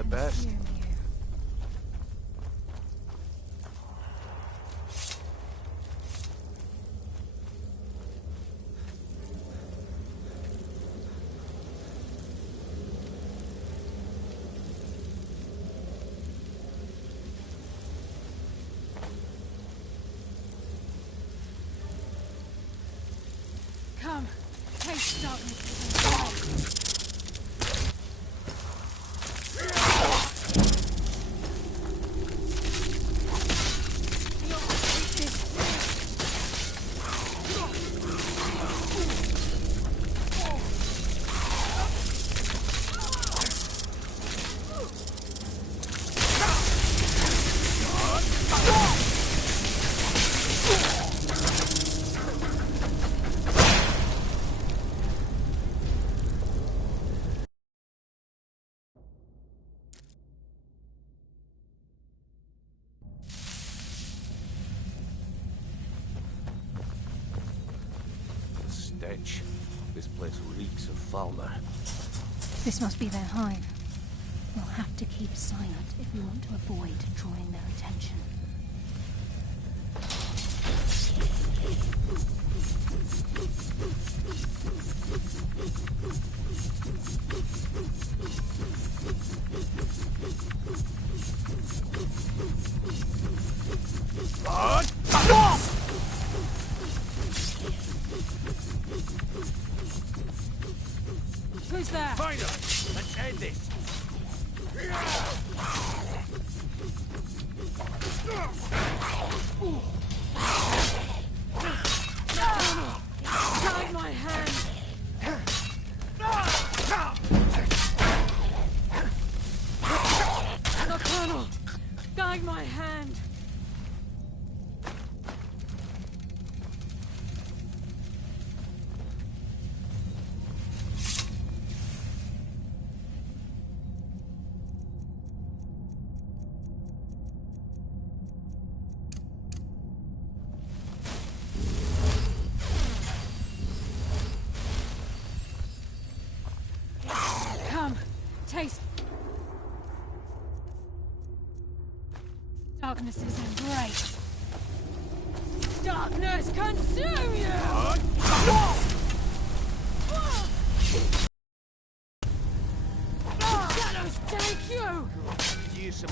the best. Come, taste darkness. Stench. This place reeks of Falmer. This must be their hive. We'll have to keep silent if we want to avoid drawing their attention. Who's there? Find her! Let's end this! Guide my hand! Nocturnal! Guide my hand! Come, taste. Darkness is embrace. Darkness consume you! Shadows take you! Use some...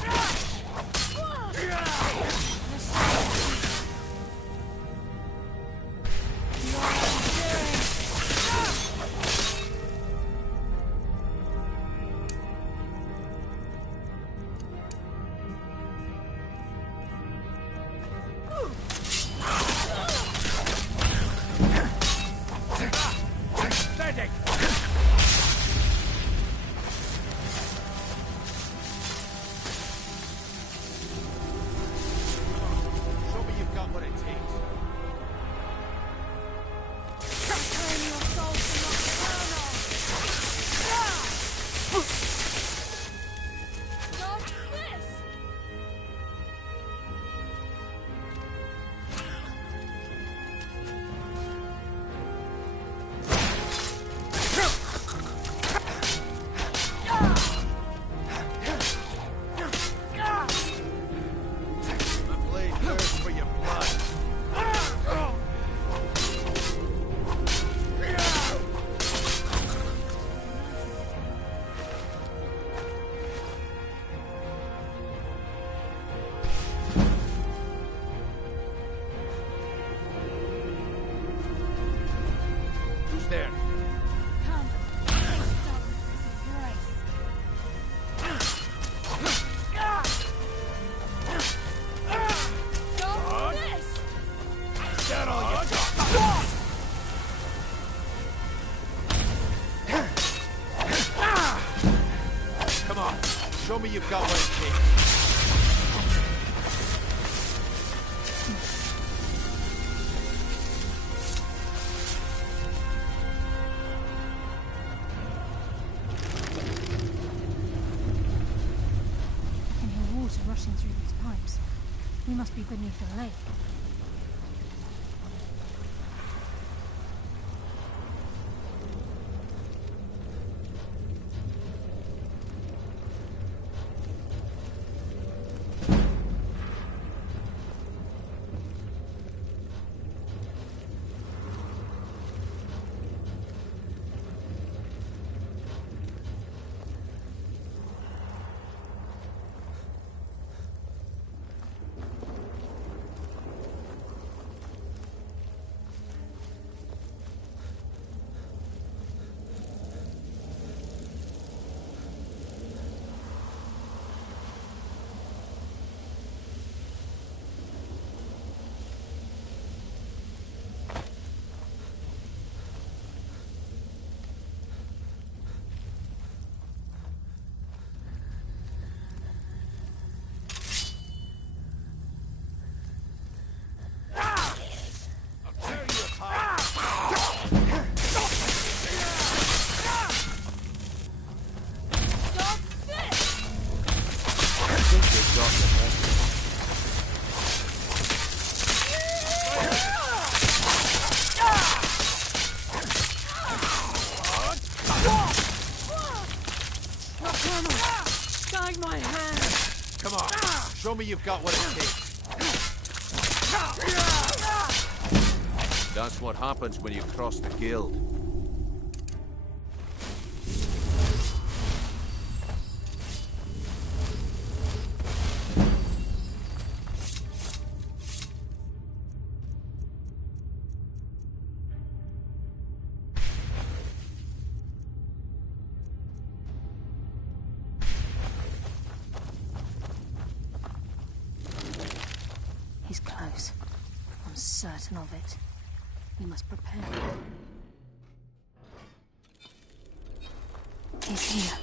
Show me you've got what it takes. Turn your soul to nocturnal! Stop this! The blade thirsts for your blood. Who's there? Come, taste darkness's embrace. Stop this! Down all your talk. Come on, show me you've got what it takes. I can hear water rushing through these pipes. We must be beneath a lake. Show me you've got what it takes. That's what happens when you cross the guild. He's close. I'm certain of it. We must prepare. He's here,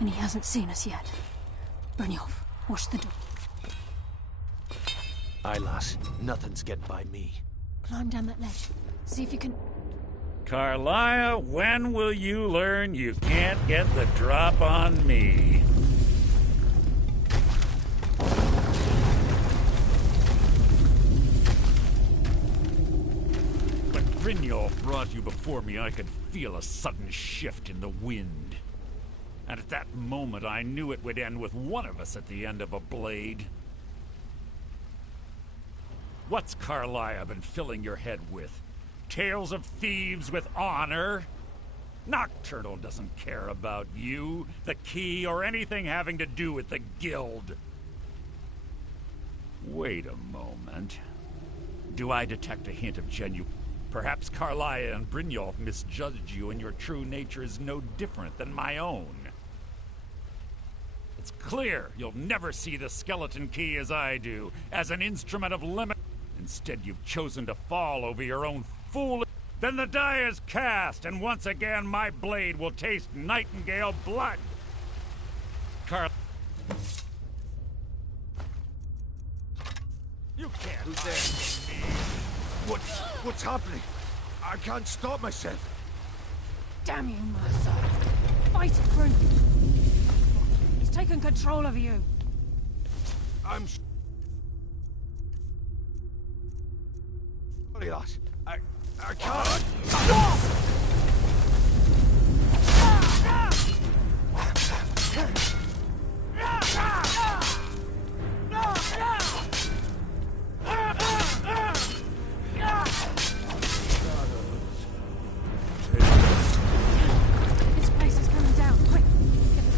and he hasn't seen us yet. Brynjolf, watch the door. Aye, lass. Nothing's getting by me. Climb down that ledge. See if you can... Carlia, when will you learn you can't get the drop on me? When Brynjolf brought you before me, I could feel a sudden shift in the wind. And at that moment, I knew it would end with one of us at the end of a blade. What's Carlia been filling your head with? Tales of thieves with honor? Nocturnal doesn't care about you, the key, or anything having to do with the guild. Wait a moment. Do I detect a hint of genuine... Perhaps Carlia and Brynjolf misjudged you, and your true nature is no different than my own. It's clear you'll never see the skeleton key as I do, as an instrument of limit. Instead, you've chosen to fall over your own fool. Then the die is cast, and once again my blade will taste nightingale blood. You can't. Who's there? What's happening? I can't stop myself. Damn you, Mercer. Fight it, Brynjolf. He's taken control of you. I'm sorry, lass. I can't. This place is coming down. Quick, get this.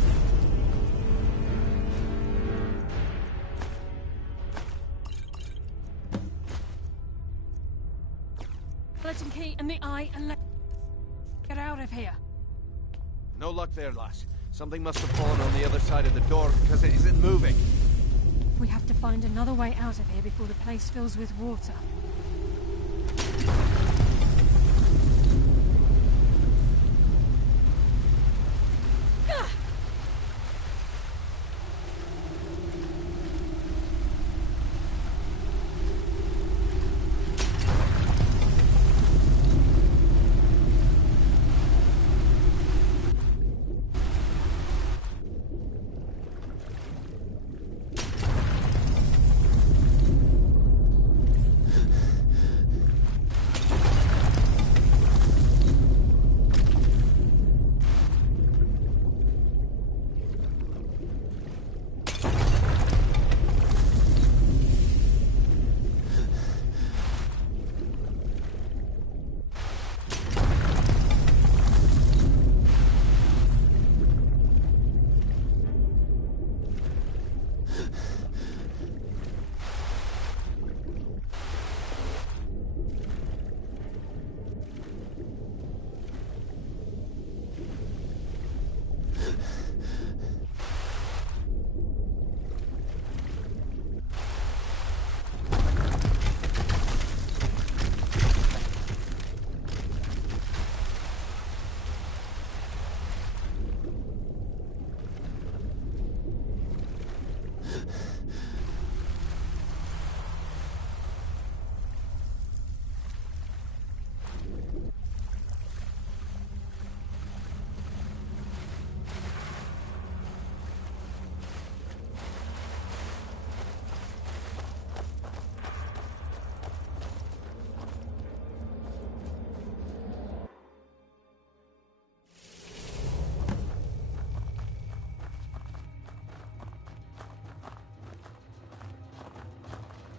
Skeleton key and the eye, and let get out of here. No luck there, lass. Something must have fallen on the other side of the door because it isn't moving. We have to find another way out of here before the place fills with water.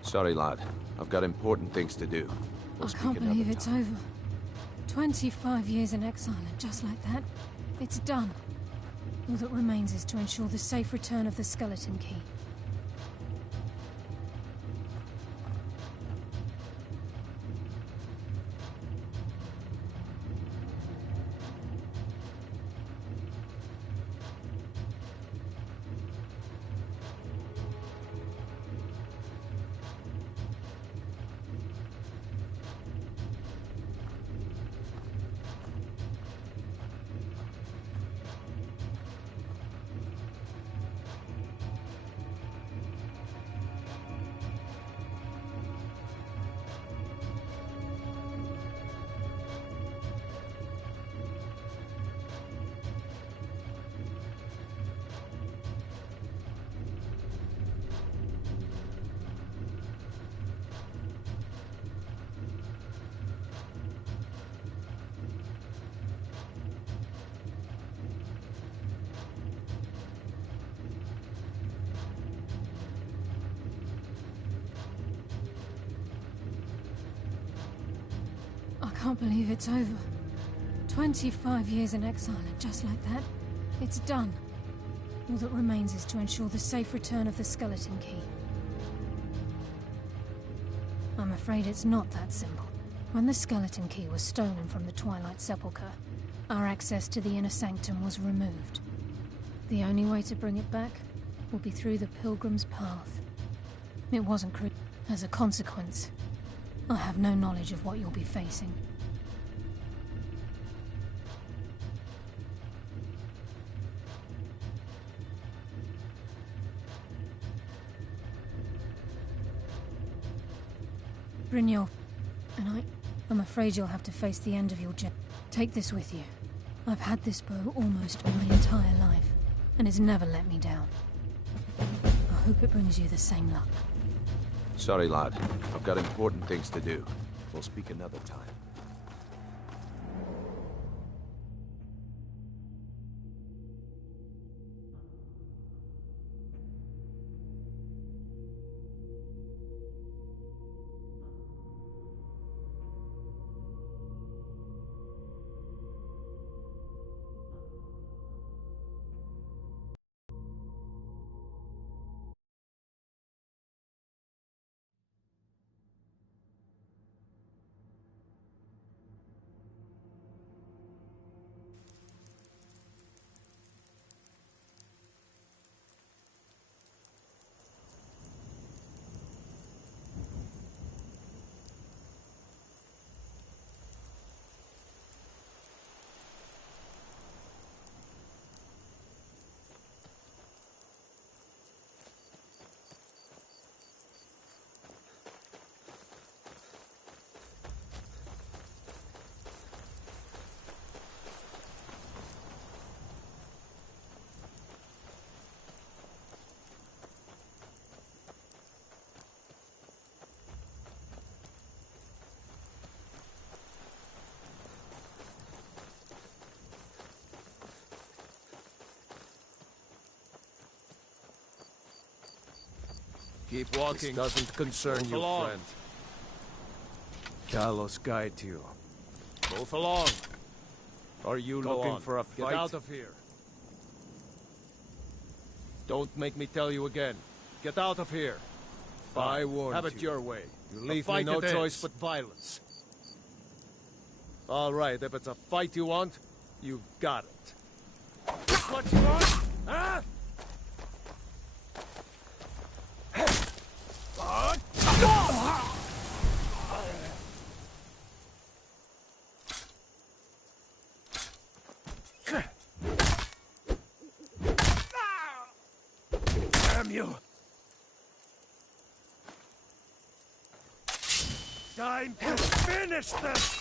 Sorry, lad. I've got important things to do. We'll I speak can't another believe it's time. over. 25 years in exile, and just like that, it's done. All that remains is to ensure the safe return of the skeleton key. I can't believe it's over. 25 years in exile, and just like that, it's done. All that remains is to ensure the safe return of the skeleton key. I'm afraid it's not that simple. When the skeleton key was stolen from the Twilight Sepulchre, our access to the inner sanctum was removed. The only way to bring it back will be through the Pilgrim's Path. It wasn't As a consequence, I have no knowledge of what you'll be facing. Brynjolf, and I'm afraid you'll have to face the end of your journey. Take this with you. I've had this bow almost my entire life, and it's never let me down. I hope it brings you the same luck. Sorry, lad. I've got important things to do. We'll speak another time. Keep walking. This doesn't concern Move you, along. friend. Talos guide you. Move along. Are you Go looking on. for a fight? Get out of here. Don't make me tell you again. Get out of here. I warned Have it you. your way. You A leave me fight no it choice is. but violence. All right, if it's a fight you want, you got it. This what you want? Huh? Damn you! Time to finish this!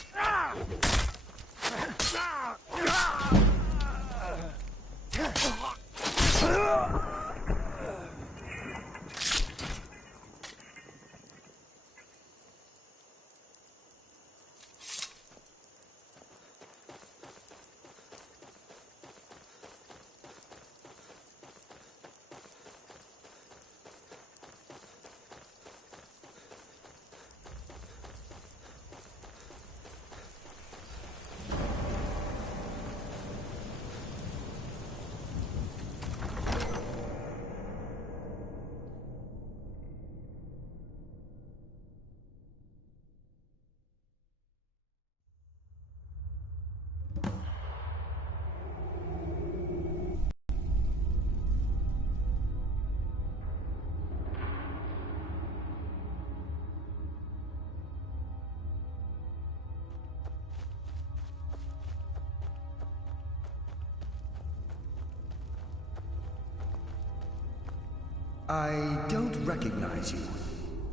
I don't recognize you,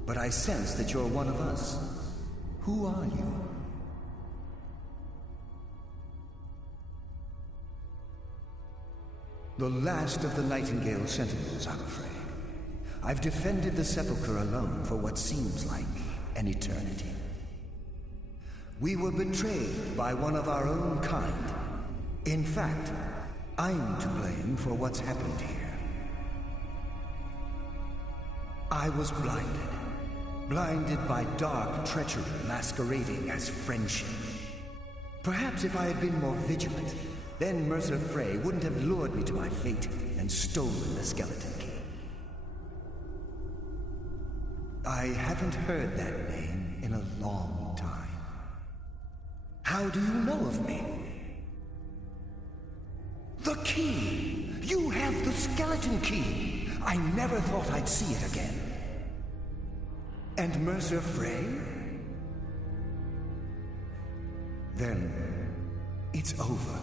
but I sense that you're one of us. Who are you? The last of the Nightingale Sentinels, I'm afraid. I've defended the Sepulchre alone for what seems like an eternity. We were betrayed by one of our own kind. In fact, I'm to blame for what's happened here. I was blinded. Blinded by dark treachery masquerading as friendship. Perhaps if I had been more vigilant, then Mercer Frey wouldn't have lured me to my fate and stolen the skeleton key. I haven't heard that name in a long time. How do you know of me? The key! You have the skeleton key! I never thought I'd see it again. And Mercer Frey? Then, it's over,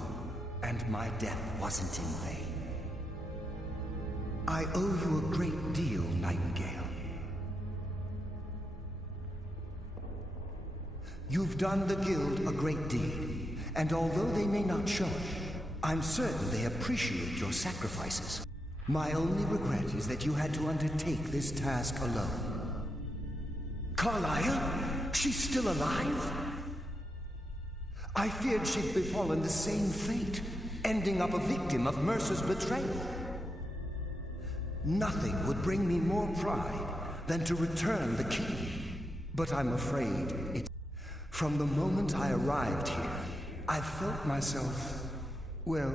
and my death wasn't in vain. I owe you a great deal, Nightingale. You've done the Guild a great deed, and although they may not show it, I'm certain they appreciate your sacrifices. My only regret is that you had to undertake this task alone. Carlyle? She's still alive? I feared she'd befallen the same fate, ending up a victim of Mercer's betrayal. Nothing would bring me more pride than to return the key, but I'm afraid it's... From the moment I arrived here, I felt myself, well,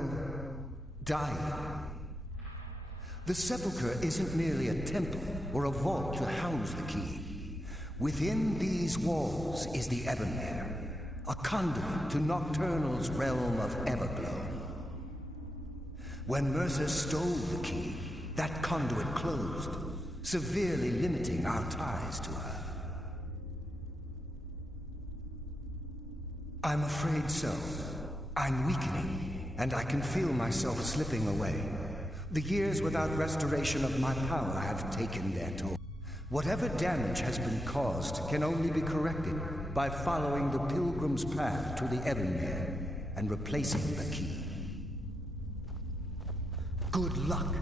dying. The Sepulchre isn't merely a temple or a vault to house the key. Within these walls is the Ebonmere, a conduit to Nocturnal's realm of Everglow. When Mercer stole the key, that conduit closed, severely limiting our ties to her. I'm afraid so. I'm weakening, and I can feel myself slipping away. The years without restoration of my power have taken their toll. Whatever damage has been caused can only be corrected by following the Pilgrim's path to the Ebonmere and replacing the key. Good luck.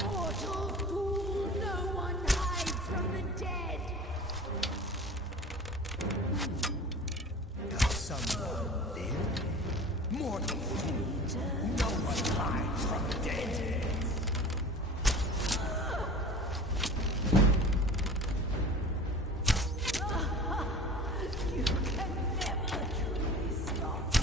Mortal fool, no one hides from the dead. Does someone live? Mortal fool, no one hides from the dead. You can never truly stop me.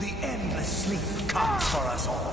The endless sleep comes for us all.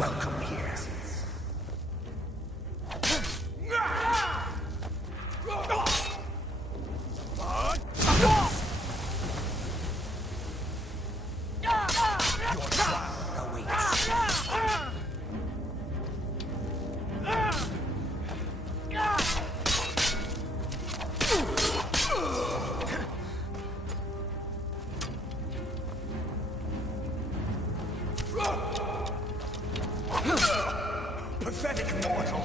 welcome here. Your trial awaits. Pathetic mortal!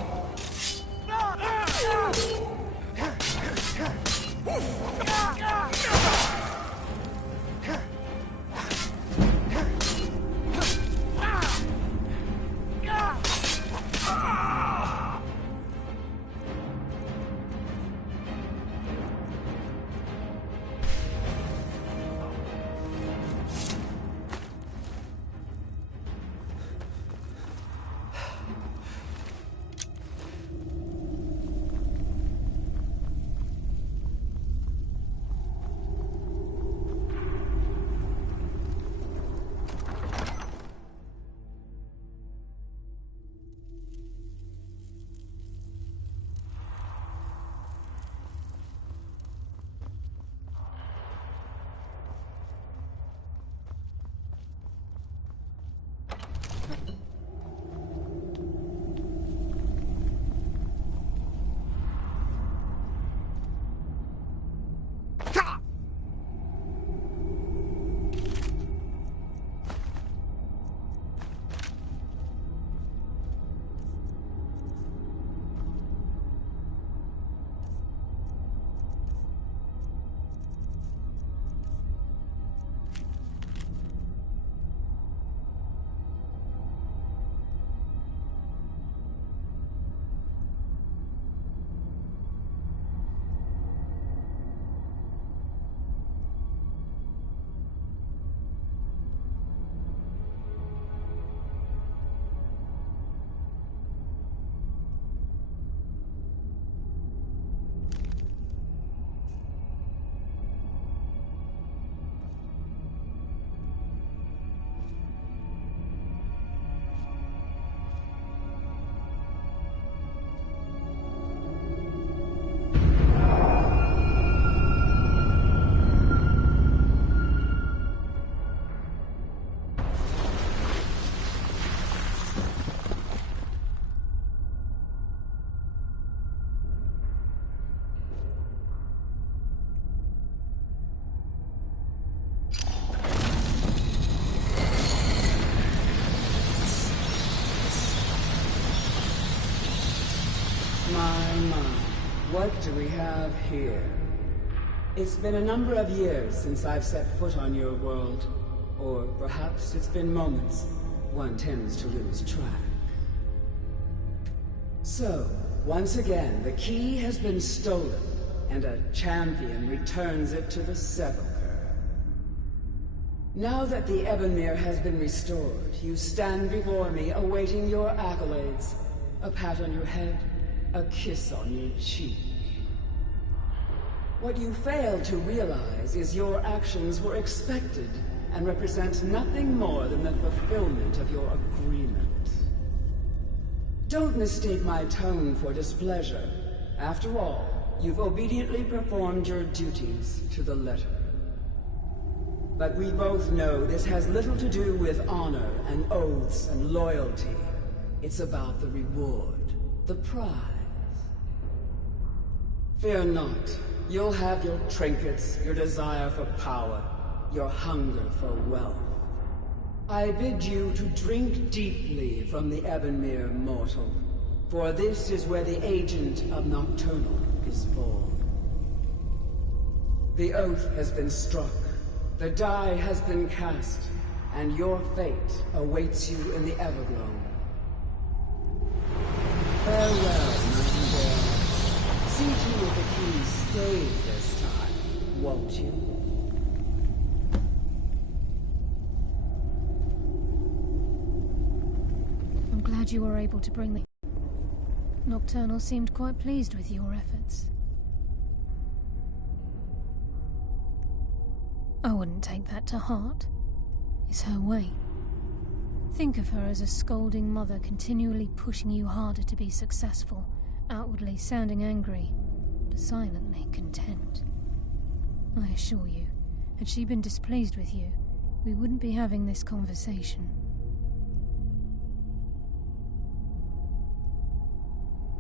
My, what do we have here? It's been a number of years since I've set foot on your world. Or perhaps it's been moments. One tends to lose track. So, once again, the key has been stolen, and a champion returns it to the Sepulchre. Now that the Ebonmere has been restored, you stand before me awaiting your accolades. A pat on your head, a kiss on your cheek. What you fail to realize is your actions were expected and represent nothing more than the fulfillment of your agreement. Don't mistake my tone for displeasure. After all, you've obediently performed your duties to the letter. But we both know this has little to do with honor and oaths and loyalty. It's about the reward, the prize. Fear not. You'll have your trinkets, your desire for power, your hunger for wealth. I bid you to drink deeply from the Ebonmere, mortal, for this is where the agent of Nocturnal is born. The oath has been struck, the die has been cast, and your fate awaits you in the Everglow. Farewell, Nightingale. See to it the keys stay this time, won't you? I'm glad you were able to bring the... Nocturnal seemed quite pleased with your efforts. I wouldn't take that to heart. It's her way. Think of her as a scolding mother continually pushing you harder to be successful, outwardly sounding angry, but silently content. I assure you, had she been displeased with you, we wouldn't be having this conversation.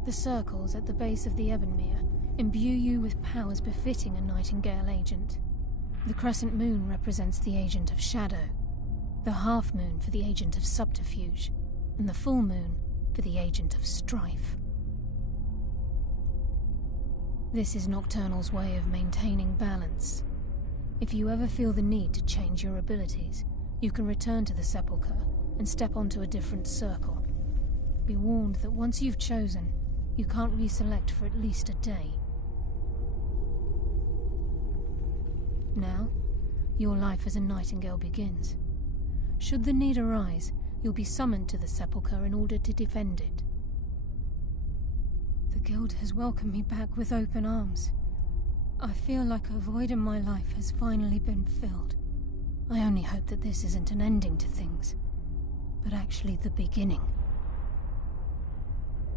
The circles at the base of the Ebonmere imbue you with powers befitting a Nightingale agent. The crescent moon represents the agent of shadow, the half moon for the agent of subterfuge, and the full moon for the agent of strife. This is Nocturnal's way of maintaining balance. If you ever feel the need to change your abilities, you can return to the Sepulchre and step onto a different circle. Be warned that once you've chosen, you can't reselect for at least a day. Now, your life as a Nightingale begins. Should the need arise, you'll be summoned to the Sepulchre in order to defend it. The Guild has welcomed me back with open arms. I feel like a void in my life has finally been filled. I only hope that this isn't an ending to things, but actually the beginning.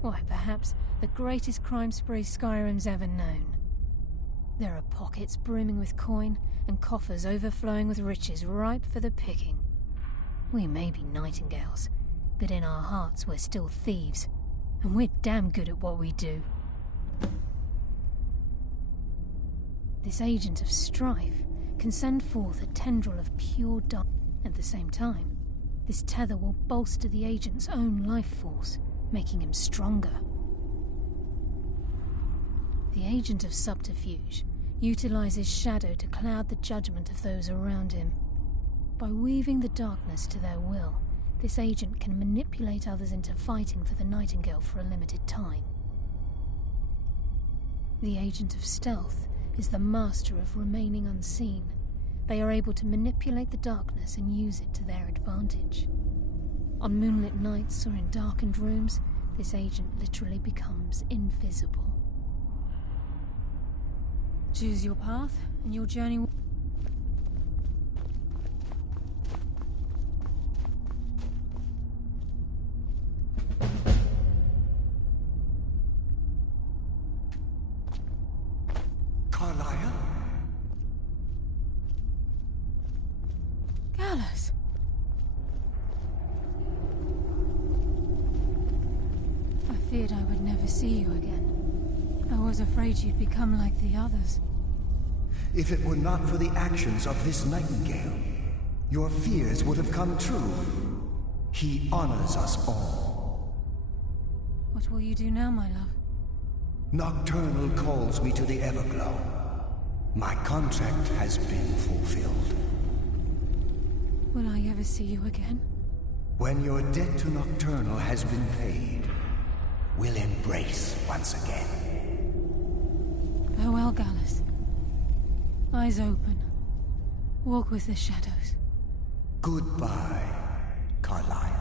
Why, perhaps the greatest crime spree Skyrim's ever known. There are pockets brimming with coin and coffers overflowing with riches ripe for the picking. We may be Nightingales, but in our hearts we're still thieves, and we're damn good at what we do. This agent of strife can send forth a tendril of pure dark. At the same time, this tether will bolster the agent's own life force, making him stronger. The agent of subterfuge utilizes shadow to cloud the judgment of those around him. By weaving the darkness to their will, this agent can manipulate others into fighting for the Nightingale for a limited time. The agent of stealth is the master of remaining unseen. They are able to manipulate the darkness and use it to their advantage. On moonlit nights or in darkened rooms, this agent literally becomes invisible. Choose your path, and your journey will... Carlia? Gallus! I feared I would never see you again. I was afraid you'd become like the others. If it were not for the actions of this Nightingale, your fears would have come true. He honors us all. What will you do now, my love? Nocturnal calls me to the Everglow. My contract has been fulfilled. Will I ever see you again? When your debt to Nocturnal has been paid, we'll embrace once again. Farewell, Gallus. Eyes open. Walk with the shadows. Goodbye, Carlia.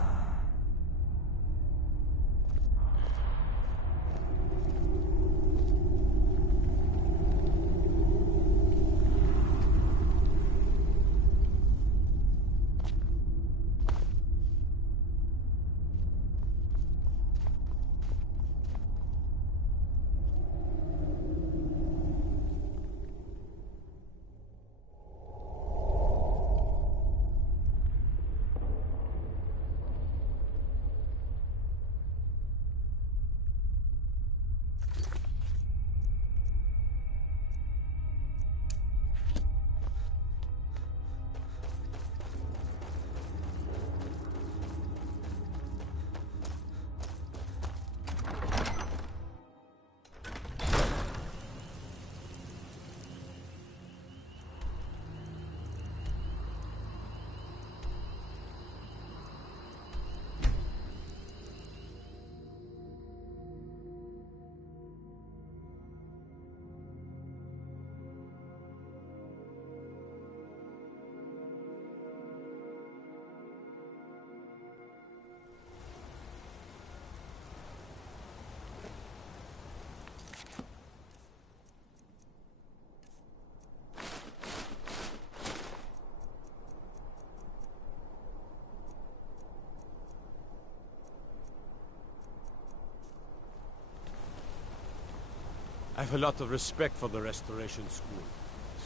have a lot of respect for the Restoration School.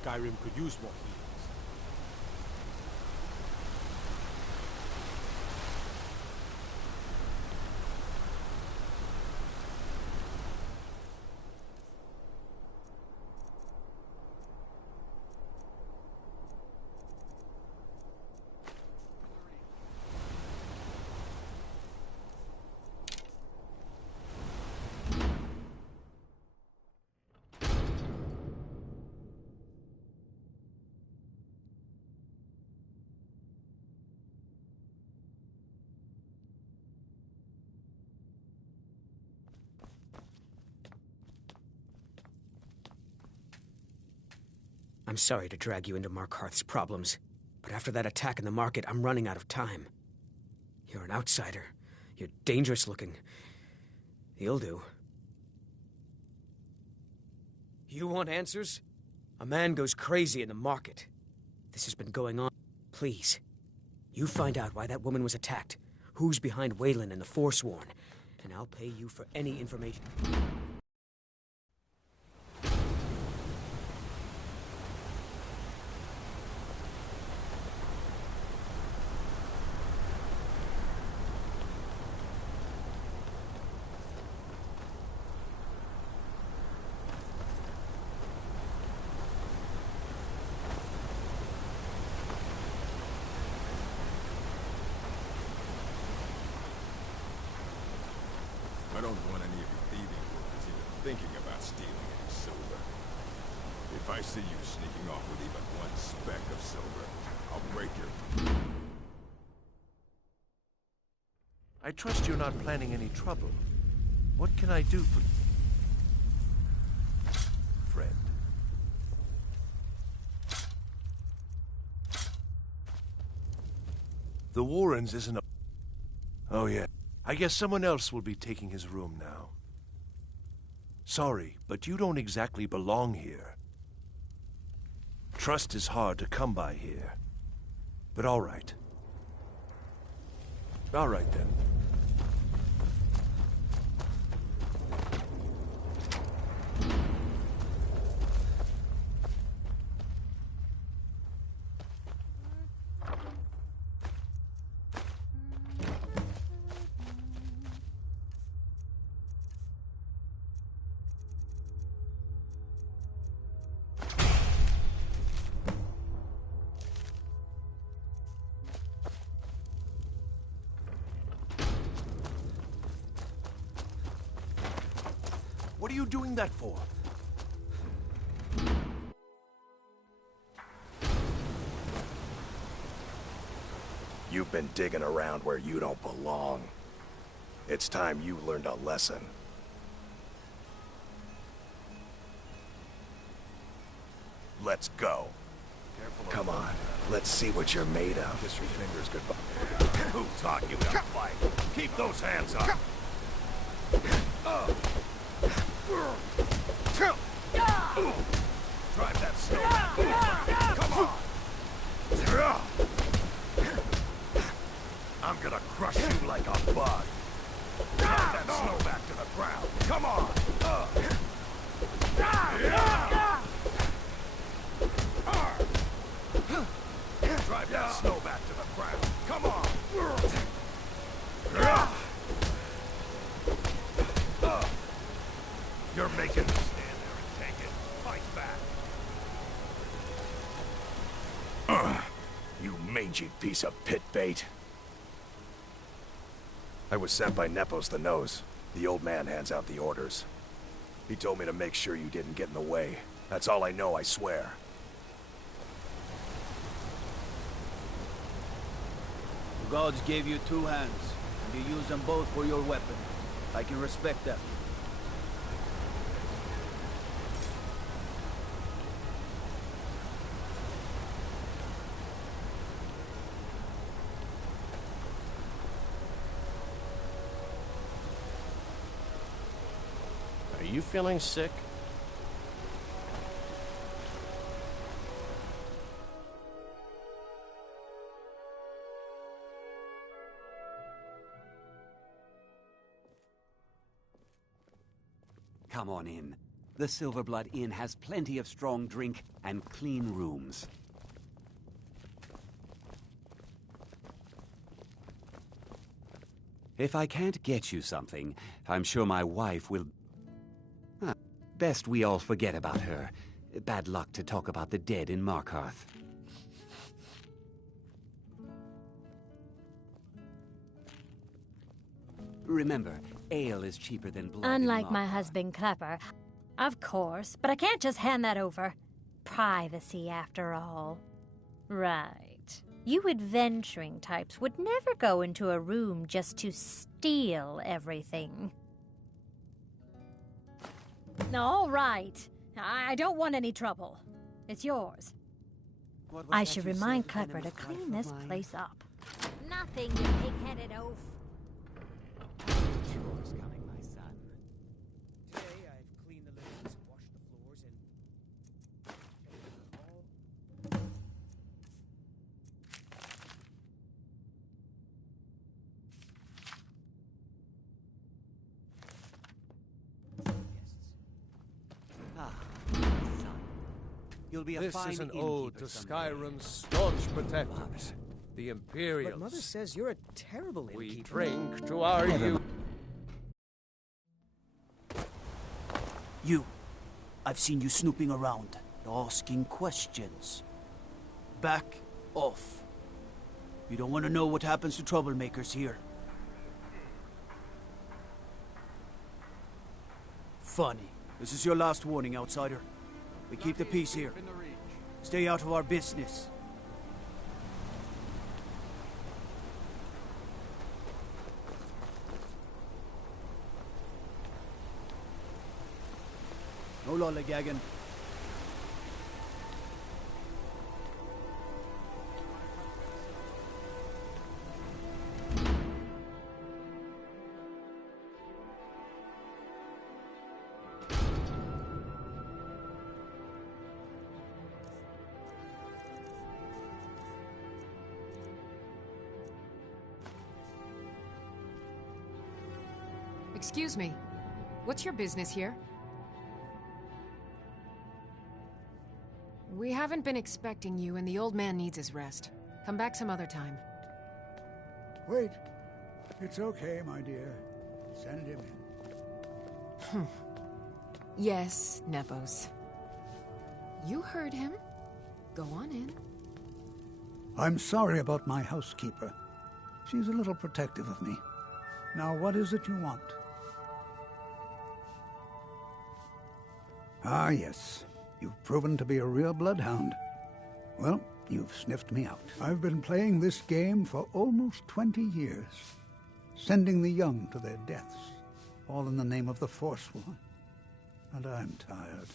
Skyrim could use more healers. I'm sorry to drag you into Markarth's problems, but after that attack in the market, I'm running out of time. You're an outsider. You're dangerous looking. You'll do. You want answers? A man goes crazy in the market. This has been going on. Please, you find out why that woman was attacked, who's behind Waylon and the Forsworn, and I'll pay you for any information. I don't want any of you thieving workers even thinking about stealing any silver. If I see you sneaking off with even one speck of silver, I'll break your... I trust you're not planning any trouble. What can I do for you? Friend. The Warrens isn't a... Oh yeah. I guess someone else will be taking his room now. Sorry, but you don't exactly belong here. Trust is hard to come by here. But all right. All right then. What are you doing that for? You've been digging around where you don't belong. It's time you learned a lesson. Let's go. Come on, let's see what you're made of. Kiss your fingers goodbye. Who taught you to fight? Keep those hands up! Drive that snow back. Come on! I'm gonna crush you like a bug. Drive that snow back to the ground. Come on! Drive that snow back to the ground. Come on! You're making me stand there and take it. Fight back. You mangy piece of pit bait. I was sent by Nepos the Nose. The old man hands out the orders. He told me to make sure you didn't get in the way. That's all I know, I swear. The gods gave you two hands, and you use them both for your weapon. I can respect that. Are you feeling sick? Come on in. The Silverblood Inn has plenty of strong drink and clean rooms. If I can't get you something, I'm sure my wife will... Best we all forget about her. Bad luck to talk about the dead in Markarth. Remember, ale is cheaper than blood. Unlike my husband Clapper. Of course, but I can't just hand that over. Privacy, after all. Right. You adventuring types would never go into a room just to steal everything. All right. I don't want any trouble. It's yours. I should remind Clapper to clean this place up. Nothing, you pig-headed oaf. Chores coming, my son. Today I've cleaned the livings, washed the floors, and... You'll be a This fine is an ode to someday. Skyrim's staunch protectors, the Imperials. But Mother says you're a terrible innkeeper. We drink to our youth. You. I've seen you snooping around, asking questions. Back off. You don't want to know what happens to troublemakers here. Funny. This is your last warning, outsider. We keep the peace here. Stay out of our business. No lollygagging. Excuse me. What's your business here? We haven't been expecting you, and the old man needs his rest. Come back some other time. Wait. It's okay, my dear. Send him in. Yes, Nepos. You heard him. Go on in. I'm sorry about my housekeeper. She's a little protective of me. Now, what is it you want? Ah, yes. You've proven to be a real bloodhound. Well, you've sniffed me out. I've been playing this game for almost 20 years, sending the young to their deaths, all in the name of the Forsworn. And I'm tired.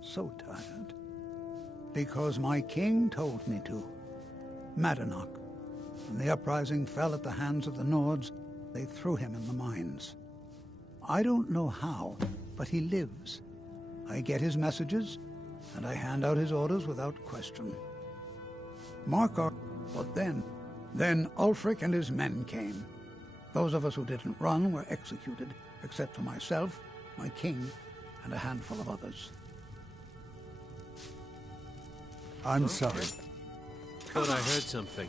So tired. Because my king told me to. Madanach. When the uprising fell at the hands of the Nords, they threw him in the mines. I don't know how, but he lives. I get his messages, and I hand out his orders without question. Markarth, but then Ulfric and his men came. Those of us who didn't run were executed, except for myself, my king, and a handful of others. I'm sorry. Thought I heard something.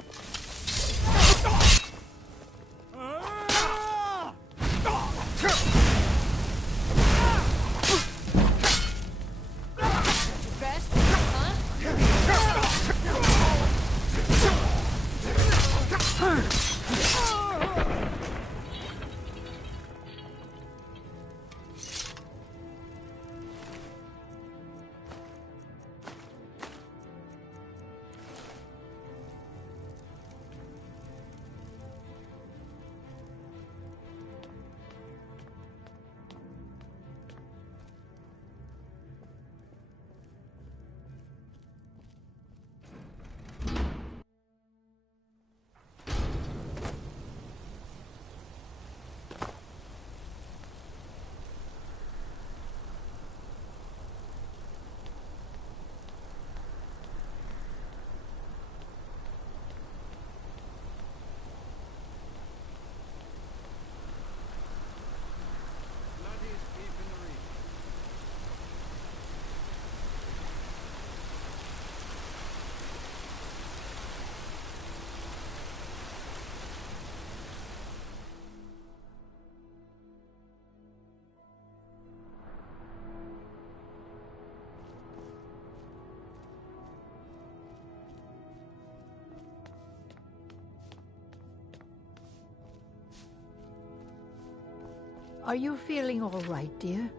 Are you feeling all right, dear?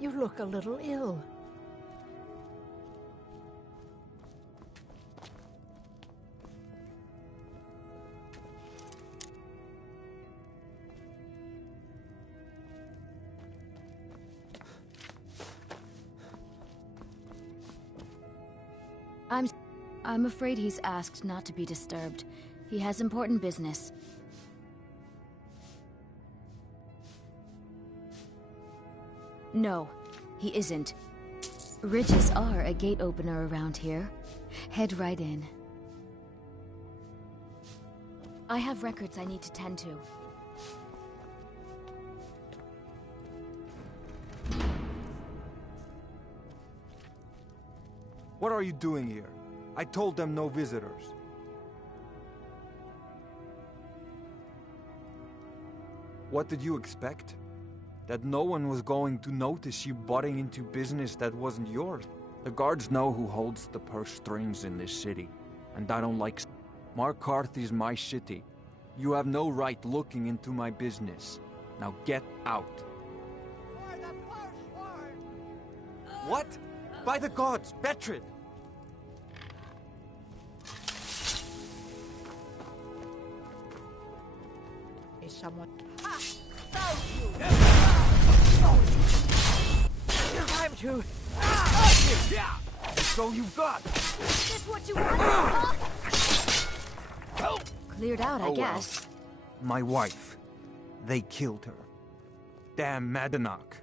You look a little ill. I'm afraid he's asked not to be disturbed. He has important business. No, he isn't. Riches are a gate opener around here. Head right in. I have records I need to tend to. What are you doing here? I told them no visitors. What did you expect? That no one was going to notice you butting into business that wasn't yours? The guards know who holds the purse strings in this city, and I don't like... Markarth is my city. You have no right looking into my business. Now get out. What? By the gods, Betrid! Is someone... Time to... That's all you've got! Is this what you want? Cleared out, I guess. Well. My wife. They killed her. Damn Madanach.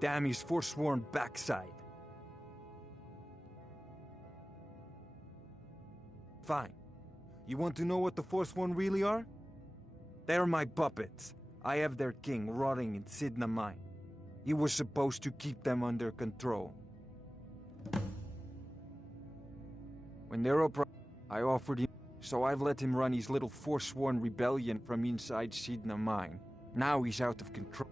Damn his forsworn backside. Fine. You want to know what the Forsworn really are? They're my puppets. I have their king rotting in Sidna Mine. He was supposed to keep them under control. When they're up, I offered him, so I've let him run his little Forsworn rebellion from inside Sidna Mine. Now he's out of control.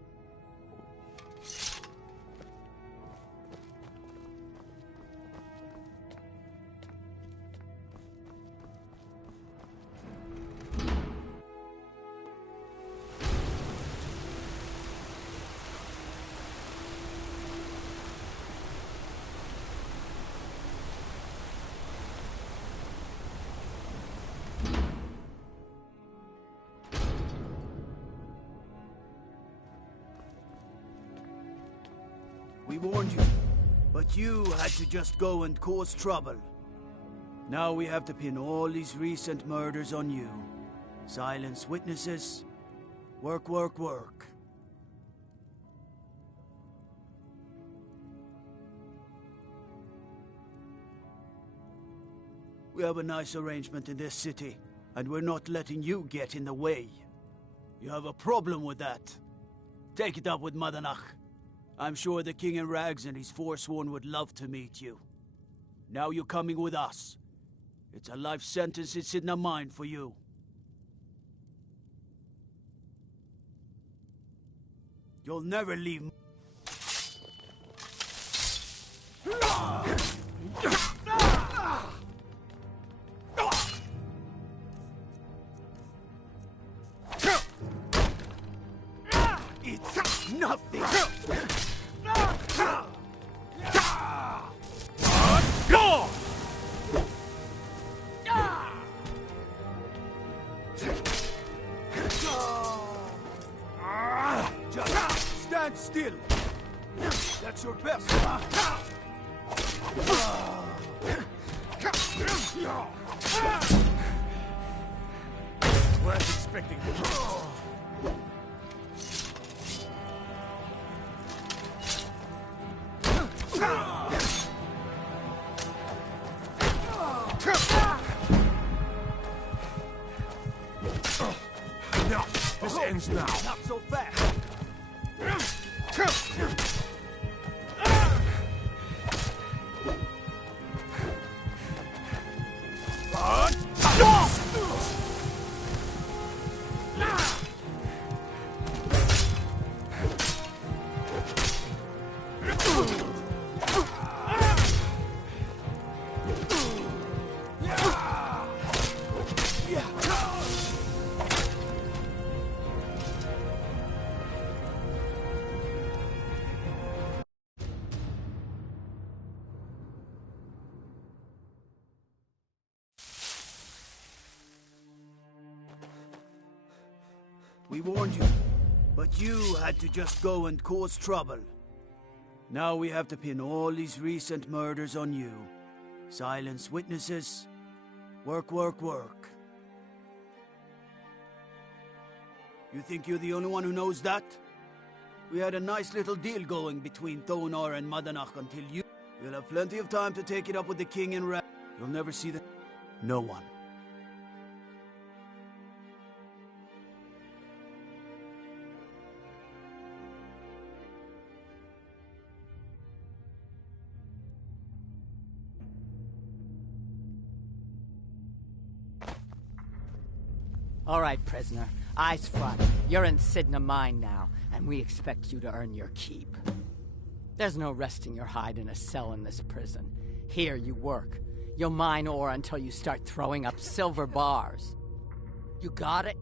We warned you, but you had to just go and cause trouble. Now we have to pin all these recent murders on you. Silence witnesses. Work, work, work. We have a nice arrangement in this city, and we're not letting you get in the way. You have a problem with that? Take it up with Madanach. I'm sure the King in Rags and his Forsworn would love to meet you. Now you're coming with us. It's a life sentence in Sidna Mine for you. You'll never leave. It's nothing. Go! Just stand still. That's your best, huh? Weren't expecting this. This ends now. Not so fast. We warned you, but you had to just go and cause trouble. Now we have to pin all these recent murders on you. Silence witnesses. Work, work, work. You think you're the only one who knows that? We had a nice little deal going between Thonar and Madanach until you... You'll have plenty of time to take it up with the king and You'll never see the... No one. All right, prisoner. Eyes front. You're in Sidna Mine now, and we expect you to earn your keep. There's no resting your hide in a cell in this prison. Here you work. You'll mine ore until you start throwing up silver bars. You got it?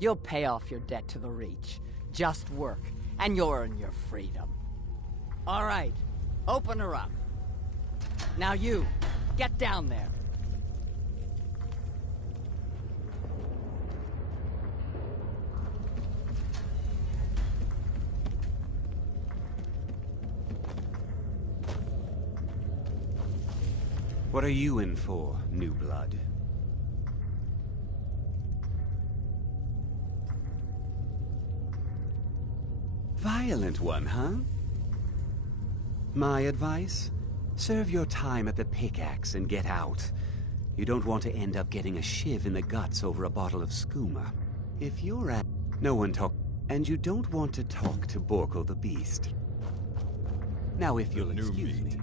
You'll pay off your debt to the Reach. Just work, and you'll earn your freedom. All right, open her up. Now you, get down there. What are you in for, new blood? Violent one, huh? My advice? Serve your time at the pickaxe and get out. You don't want to end up getting a shiv in the guts over a bottle of skooma. If you're at... No one talk... And you don't want to talk to Borko the Beast. Now if you'll excuse me...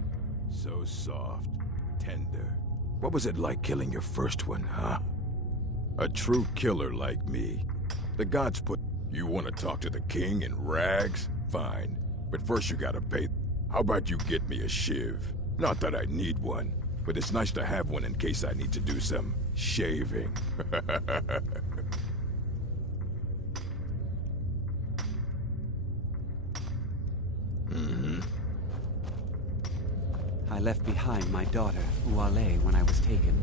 So soft. Tender. What was it like killing your first one, huh? A true killer like me. The gods put... You want to talk to the king in rags? Fine. But first you gotta pay... How about you get me a shiv? Not that I need one, but it's nice to have one in case I need to do some shaving. I left behind my daughter, Uale, when I was taken.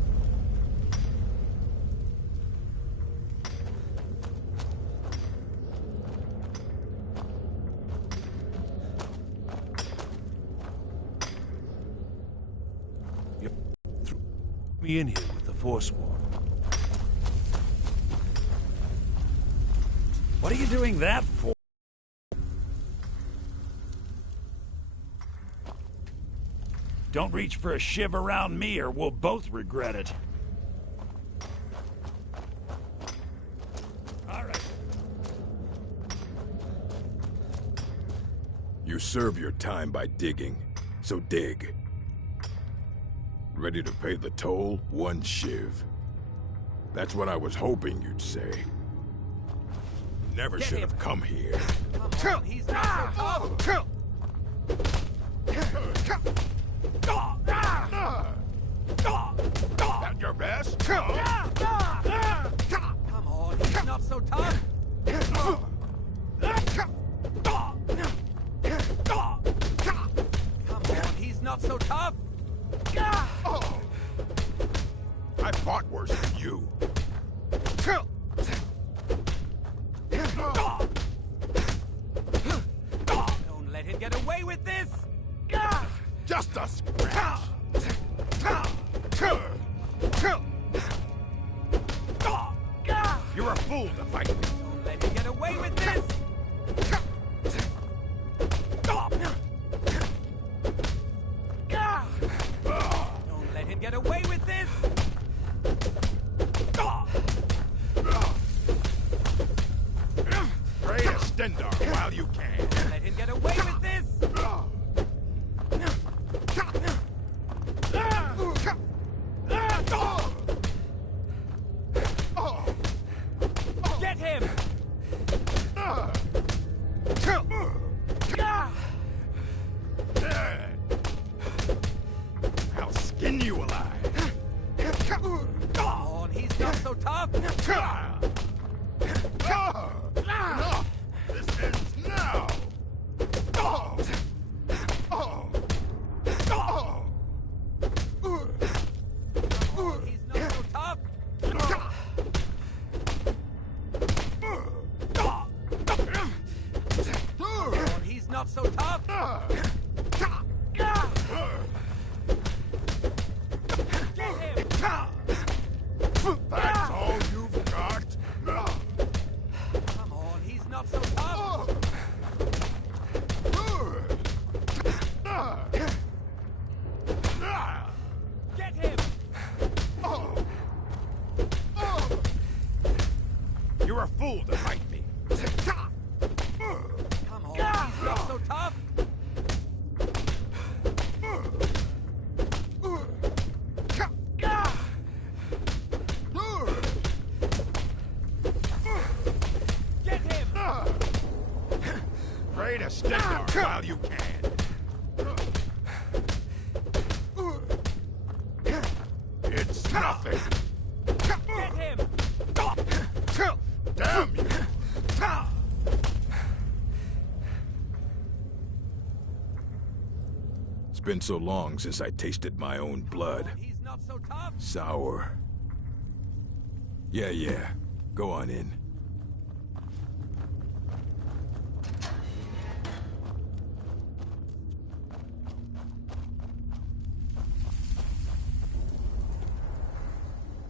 You threw me in here with the Forsworn. What are you doing that for? Don't reach for a shiv around me or we'll both regret it. All right. You serve your time by digging, so dig. Ready to pay the toll? One shiv. That's what I was hoping you'd say. Never should have come here. Come on, he's not so tough. That your best? Come on, he's not so tough. Come on, he's not so tough. I fought worse than you. Don't let him get away with this. Just a scratch. You're a fool to fight me. Don't let him get away with this. Don't let him get away with this. Pray to Stendar while you can. Don't let him get away with this. Get him! I'll skin you alive. Come on, he's not so tough. Enough! This ends now! He's not so tough. You're a fool to fight me. Come on, he's not so tough. Get him! Pray to Stendarr while you can. It's nothing. Get him! Damn you! It's been so long since I tasted my own blood. He's not so tough. Sour. Yeah. Go on in.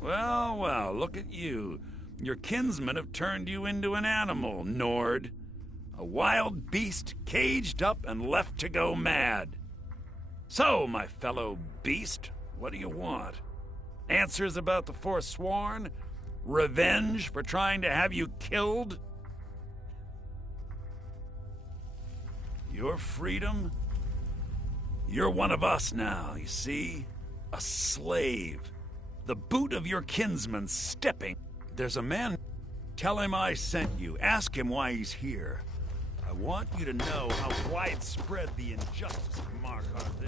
Well, look at you. Your kinsmen have turned you into an animal, Nord. A wild beast caged up and left to go mad. So, my fellow beast, what do you want? Answers about the Forsworn? Revenge for trying to have you killed? Your freedom? You're one of us now, you see? A slave. The boot of your kinsman stepping. There's a man. Tell him I sent you. Ask him why he's here. I want you to know how widespread the injustice of Markarth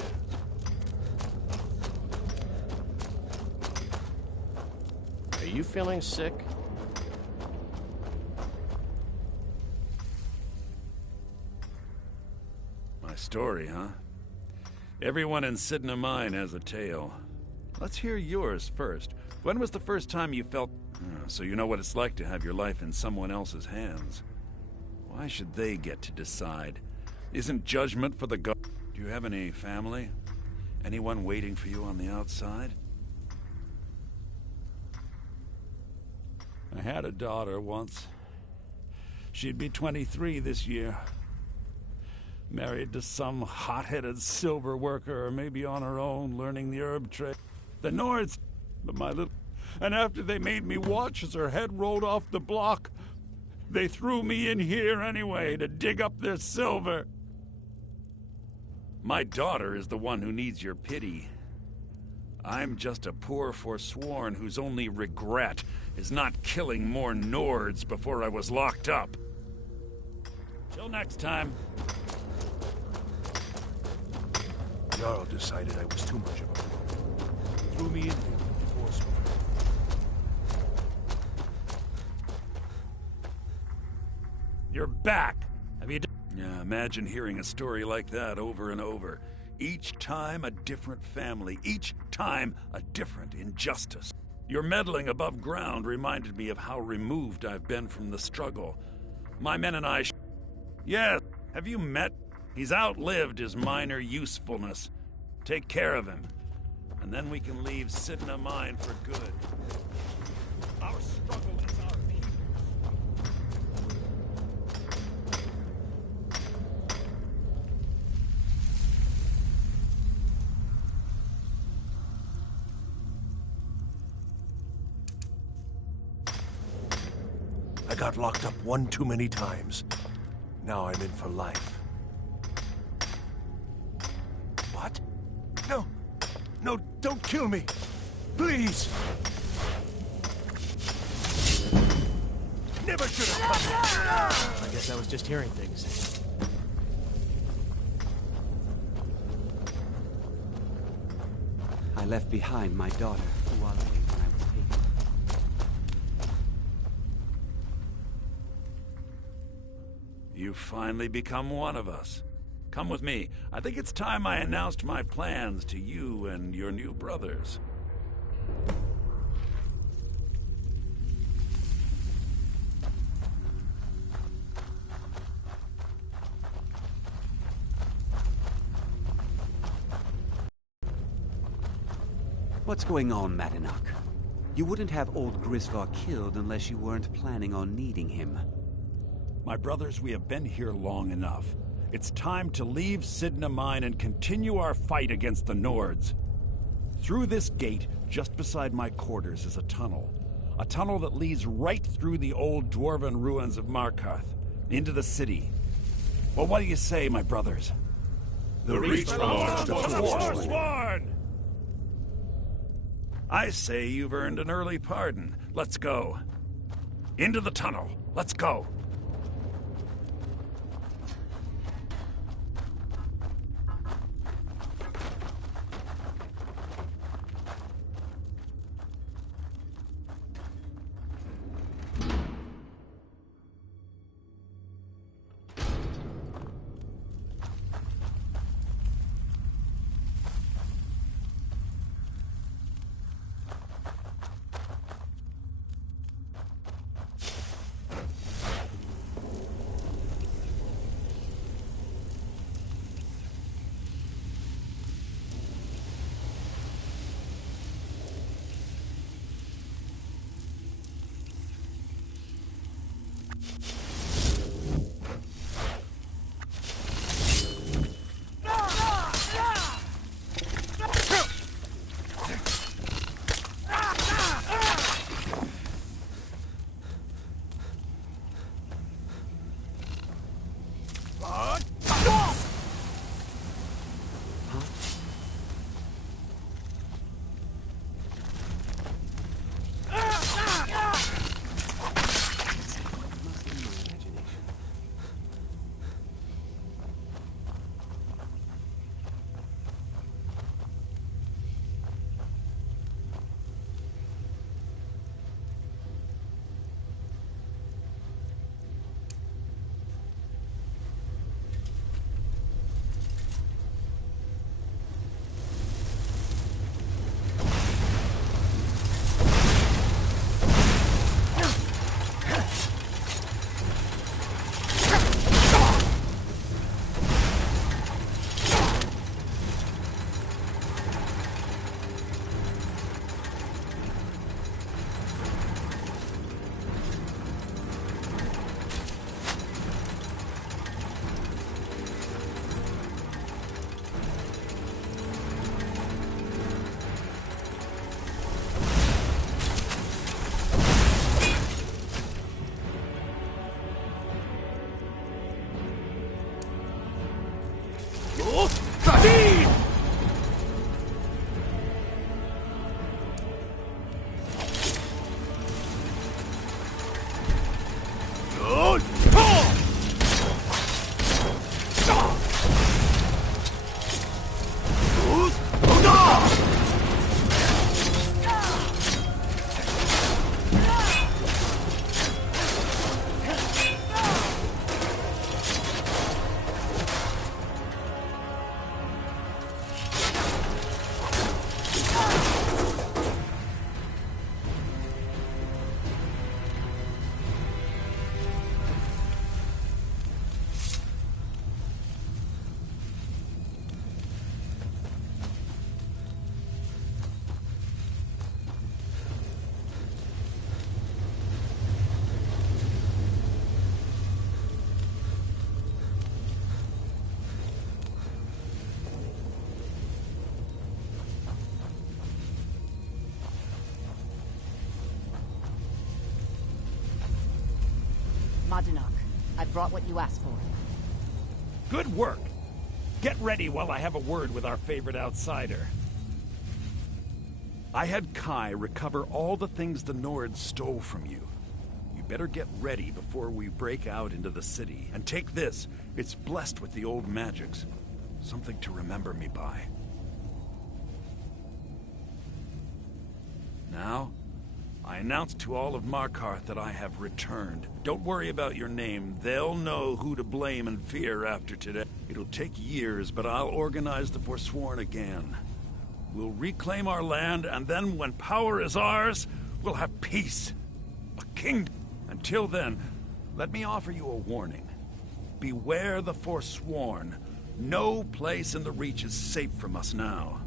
is. Are you feeling sick? My story, huh? Everyone in Sidna Mine has a tale. Let's hear yours first. When was the first time you felt... so you know what it's like to have your life in someone else's hands. Why should they get to decide? Isn't judgment for the God? Do you have any family? Anyone waiting for you on the outside? I had a daughter once. She'd be 23 this year. Married to some hot-headed silver worker, or maybe on her own, learning the herb trade. The Nords, but my little... And after they made me watch as her head rolled off the block, they threw me in here anyway to dig up their silver. My daughter is the one who needs your pity. I'm just a poor Forsworn whose only regret is not killing more Nords before I was locked up. Till next time. Jarl decided I was too much of a fool. Threw me in here with the Forsworn. You're back! Have you done? Yeah, imagine hearing a story like that over and over. Each time a different family, each time a different injustice. Your meddling above ground reminded me of how removed I've been from the struggle. My men and I... Yes, have you met? He's outlived his minor usefulness. Take care of him, and then we can leave Sidna Mine for good. Our struggle is our peace. I got locked up one too many times. Now I'm in for life. What? No! No, don't kill me! Please! Never should have come here! I guess I was just hearing things. I left behind my daughter, Uale, when I was taken. You've finally become one of us. Come with me. I think it's time I announced my plans to you and your new brothers. What's going on, Madanach? You wouldn't have old Grisvar killed unless you weren't planning on needing him. My brothers, we have been here long enough. It's time to leave Sidna Mine and continue our fight against the Nords. Through this gate, just beside my quarters, is a tunnel. A tunnel that leads right through the old dwarven ruins of Markarth, into the city. Well, what do you say, my brothers? The Reach belongs to the Forsworn! I say you've earned an early pardon. Let's go. Into the tunnel. Let's go. Madanak, I brought what you asked for. Good work. Get ready while I have a word with our favorite outsider. I had Kai recover all the things the Nords stole from you. You better get ready before we break out into the city. And take this. It's blessed with the old magics. Something to remember me by. Now, I announce to all of Markarth that I have returned. Don't worry about your name. They'll know who to blame and fear after today. It'll take years, but I'll organize the Forsworn again. We'll reclaim our land, and then when power is ours, we'll have peace. A kingdom. Until then, let me offer you a warning. Beware the Forsworn. No place in the Reach is safe from us now.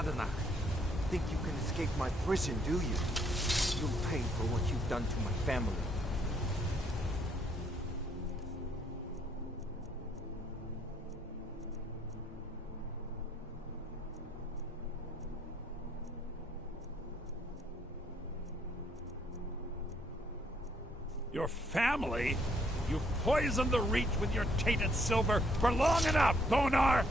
Adana. Think you can escape my prison, do you? You'll pay for what you've done to my family. Your family? You've poisoned the Reach with your tainted silver for long enough, Bonar!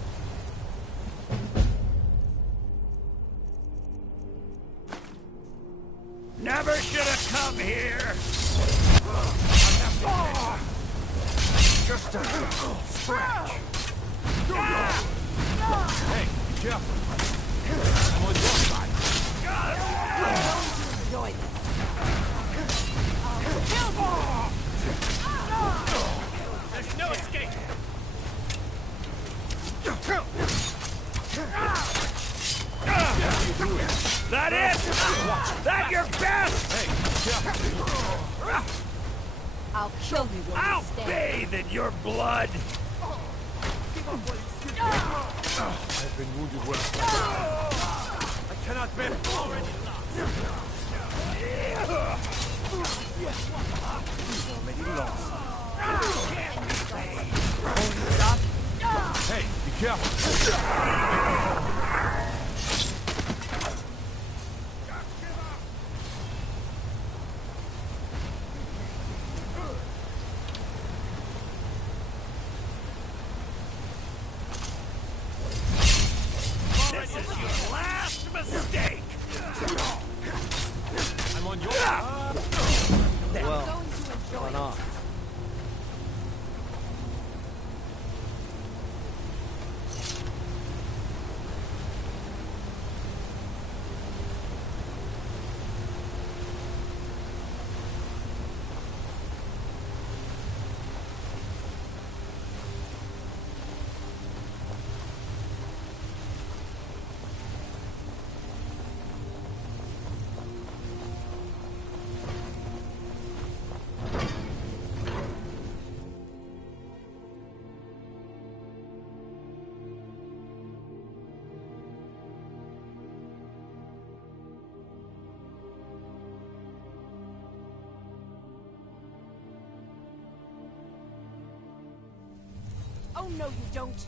Never should have come here! Just a scratch. Hey, be careful. I'm on your side. Enjoy this. There's no escape. That it? That your best? Hey, careful. I'll kill you when I'll you stand. bathe in your blood! I've been wounded well. I cannot bear it. Already lost. Hey, be careful. This is your last mistake! I'm on your side. Well, why not? Oh, no, you don't.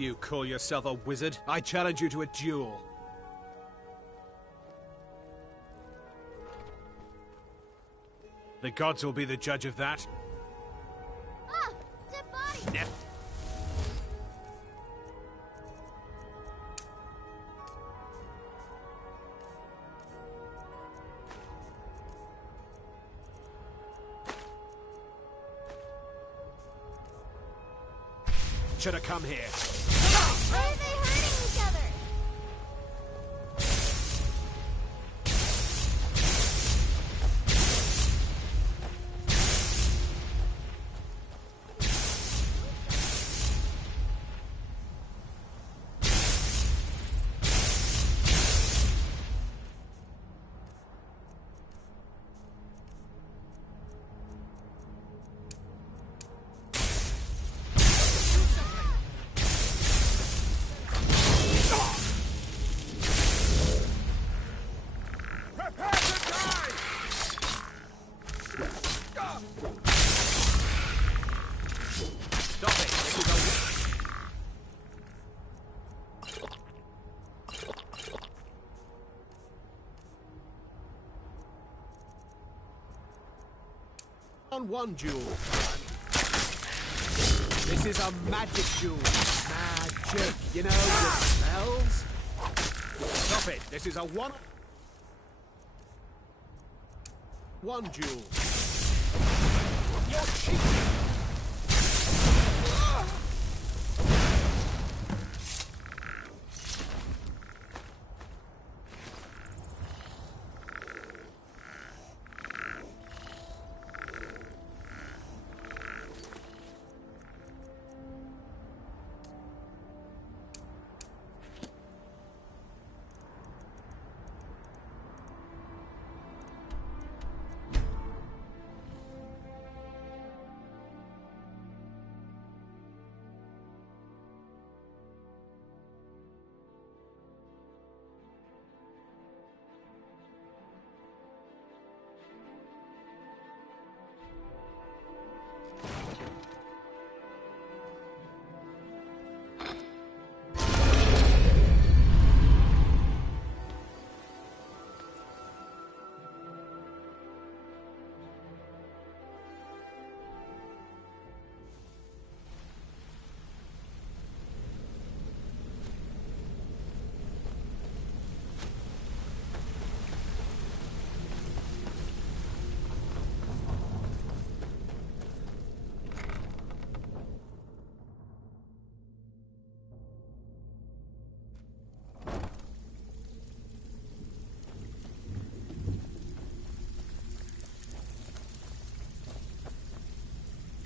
You call yourself a wizard? I challenge you to a duel. The gods will be the judge of that. Ah! Dead body! Nep. Should have come here. Why are they hurting each other? One duel. This is a magic duel. Magic, you know, with spells. Stop it. This is a one duel. You're cheating.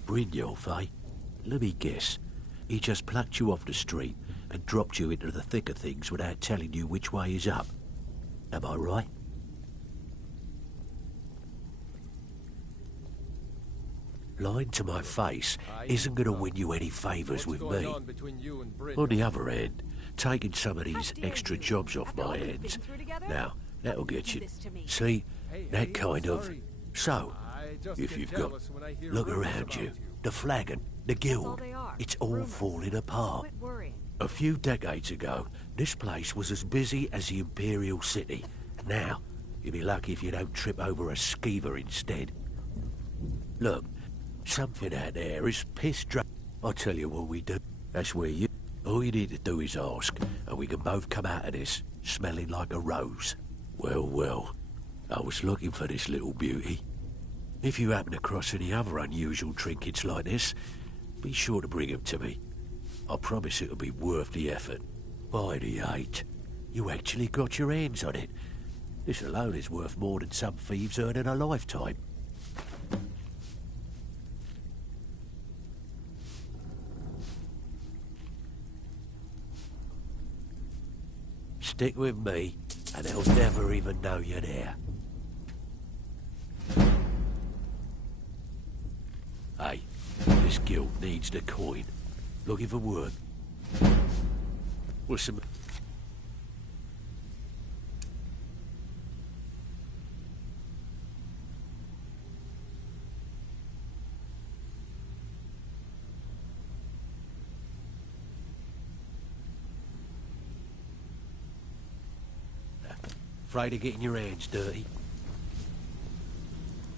Brynjolf, eh? Let me guess. He just plucked you off the street and dropped you into the thick of things without telling you which way is up. Am I right? Lying to my face isn't going to win you any favours with me. On the other hand, taking some of these extra jobs off my hands, now, that'll get you. See? That kind of... So, if you've got... Look around you. The flagon, the guild, it's all falling apart. A few decades ago, this place was as busy as the Imperial City. Now, you'll be lucky if you don't trip over a skeever instead. Look, something out there is piss drunk. I'll tell you what we do. That's where you... All you need to do is ask, and we can both come out of this, smelling like a rose. Well, well, I was looking for this little beauty. If you happen across any other unusual trinkets like this, be sure to bring them to me. I promise it'll be worth the effort. By the 8, you actually got your hands on it. This alone is worth more than some thieves earn in a lifetime. Stick with me, and they'll never even know you're there. Hey, this guild needs the coin. Looking for work. What's some... Afraid of getting your hands dirty?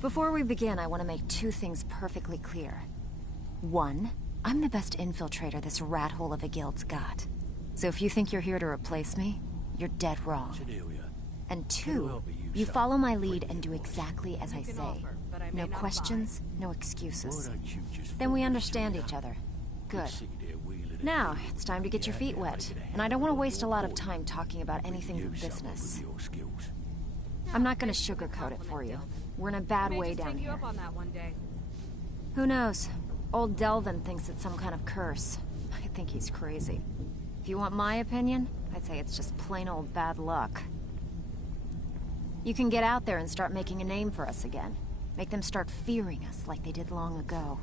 Before we begin, I want to make 2 things perfectly clear. 1, I'm the best infiltrator this rat hole of a guild's got. So if you think you're here to replace me, you're dead wrong. And 2, you follow my lead and do exactly as I say. No questions, no excuses. Then we understand each other. Good. Now, it's time to get your feet wet. And I don't want to waste a lot of time talking about anything but business. I'm not going to sugarcoat it for you. We're in a bad way down here. Who knows? Old Delvin thinks it's some kind of curse. I think he's crazy. If you want my opinion, I'd say it's just plain old bad luck. You can get out there and start making a name for us again. Make them start fearing us like they did long ago.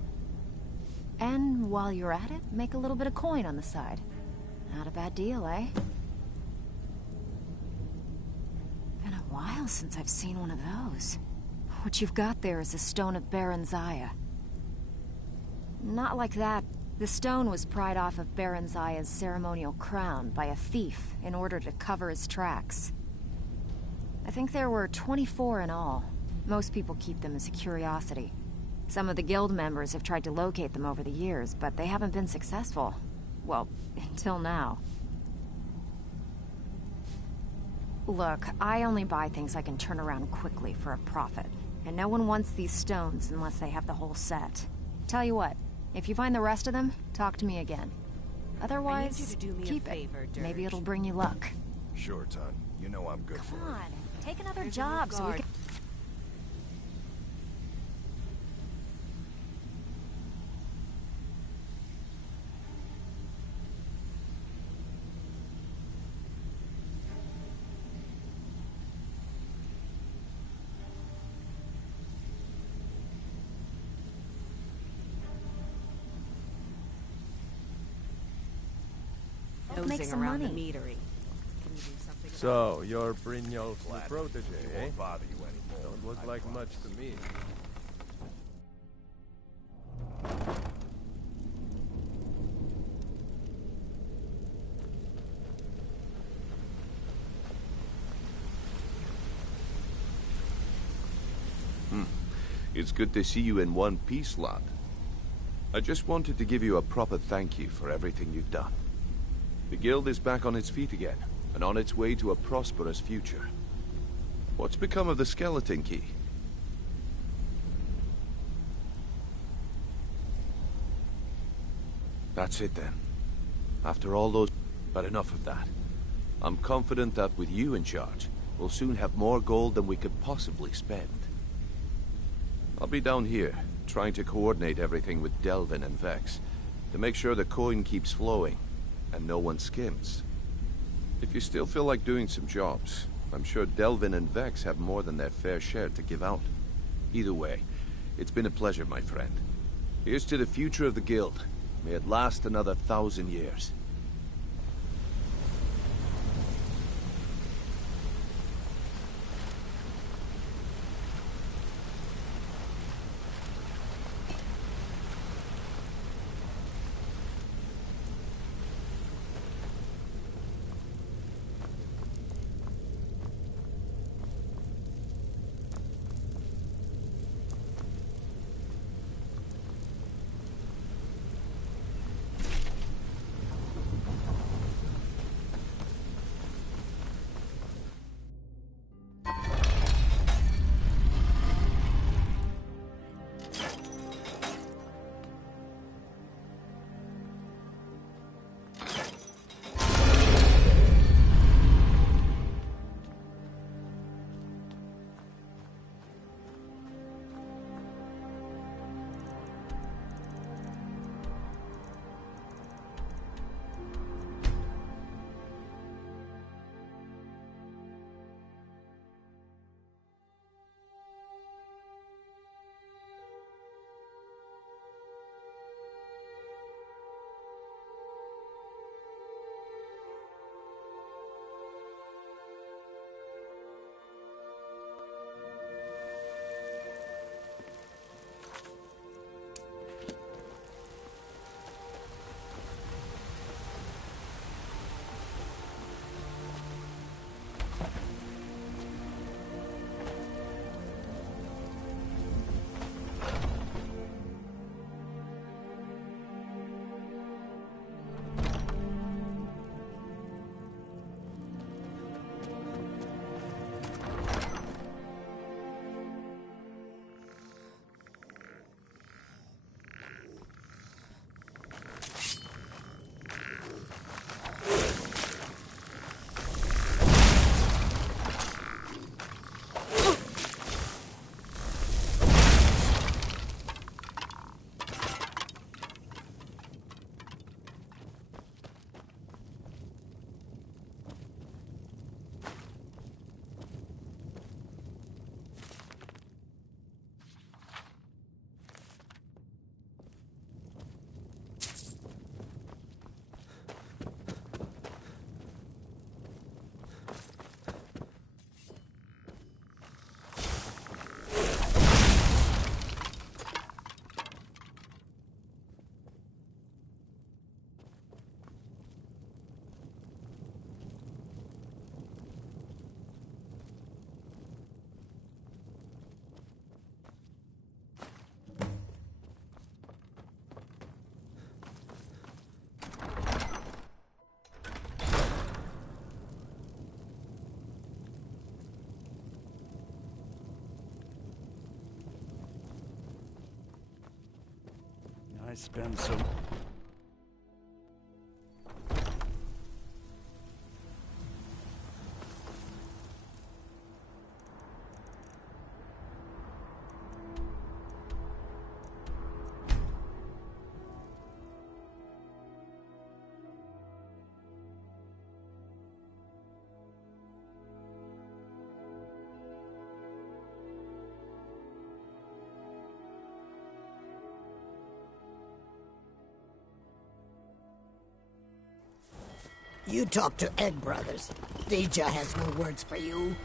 And while you're at it, make a little bit of coin on the side. Not a bad deal, eh? Been a while since I've seen one of those. What you've got there is a stone of Baron Zaya. Not like that. The stone was pried off of Baron Zaya's ceremonial crown by a thief in order to cover his tracks. I think there were 24 in all. Most people keep them as a curiosity. Some of the guild members have tried to locate them over the years, but they haven't been successful. Well, until now. Look, I only buy things I can turn around quickly for a profit. And no one wants these stones unless they have the whole set. Tell you what, if you find the rest of them, talk to me again. Otherwise, I need you to do me keep a favor, it. Dirge. Maybe it'll bring you luck. Sure, Ton. You know I'm good for it. Come on, take another job so we can... Nosing some around money. the meadery. Can you do something about So, you're Brynjolf's new protege, He eh? won't bother you anymore. Don't look like much to me. It's good to see you in one piece, lad. I just wanted to give you a proper thank you for everything you've done. The guild is back on its feet again, and on its way to a prosperous future. What's become of the skeleton key? That's it then. After all those... But enough of that. I'm confident that with you in charge, we'll soon have more gold than we could possibly spend. I'll be down here, trying to coordinate everything with Delvin and Vex, to make sure the coin keeps flowing, and no one skims. If you still feel like doing some jobs, I'm sure Delvin and Vex have more than their fair share to give out. Either way, it's been a pleasure, my friend. Here's to the future of the guild. May it last another 1,000 years. I spend so... You talk to Egg Brothers. Deja has no words for you.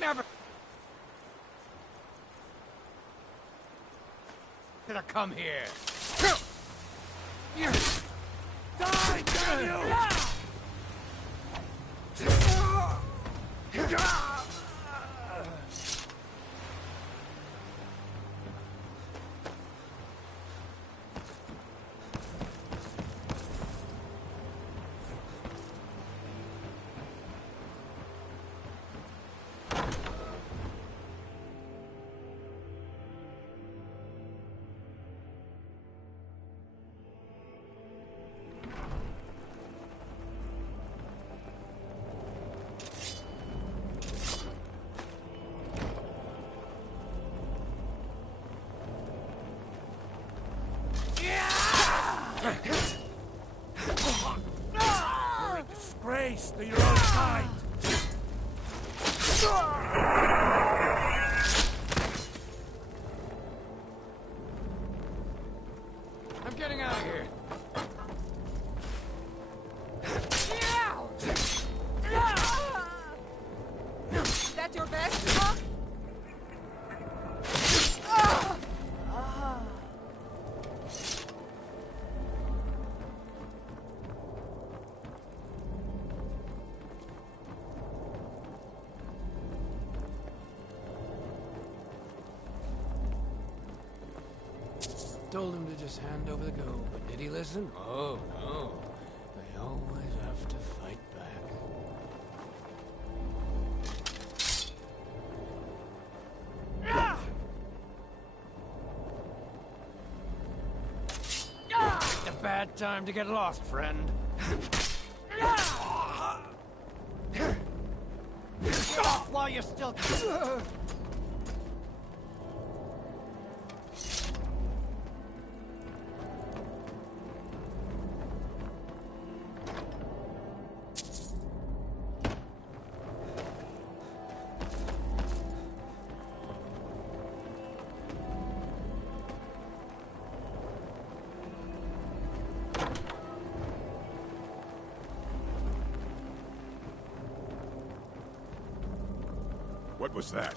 Never should have come here. You die, damn you! You're a disgrace to your own kind. I'm getting out of here. Is that your best, huh? Told him to just hand over the gold, but did he listen? Oh, no. They always have to fight back. It's a bad time to get lost, friend. Stop while you're still... What was that?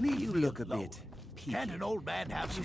You look a bit peaky. Can an old man have some...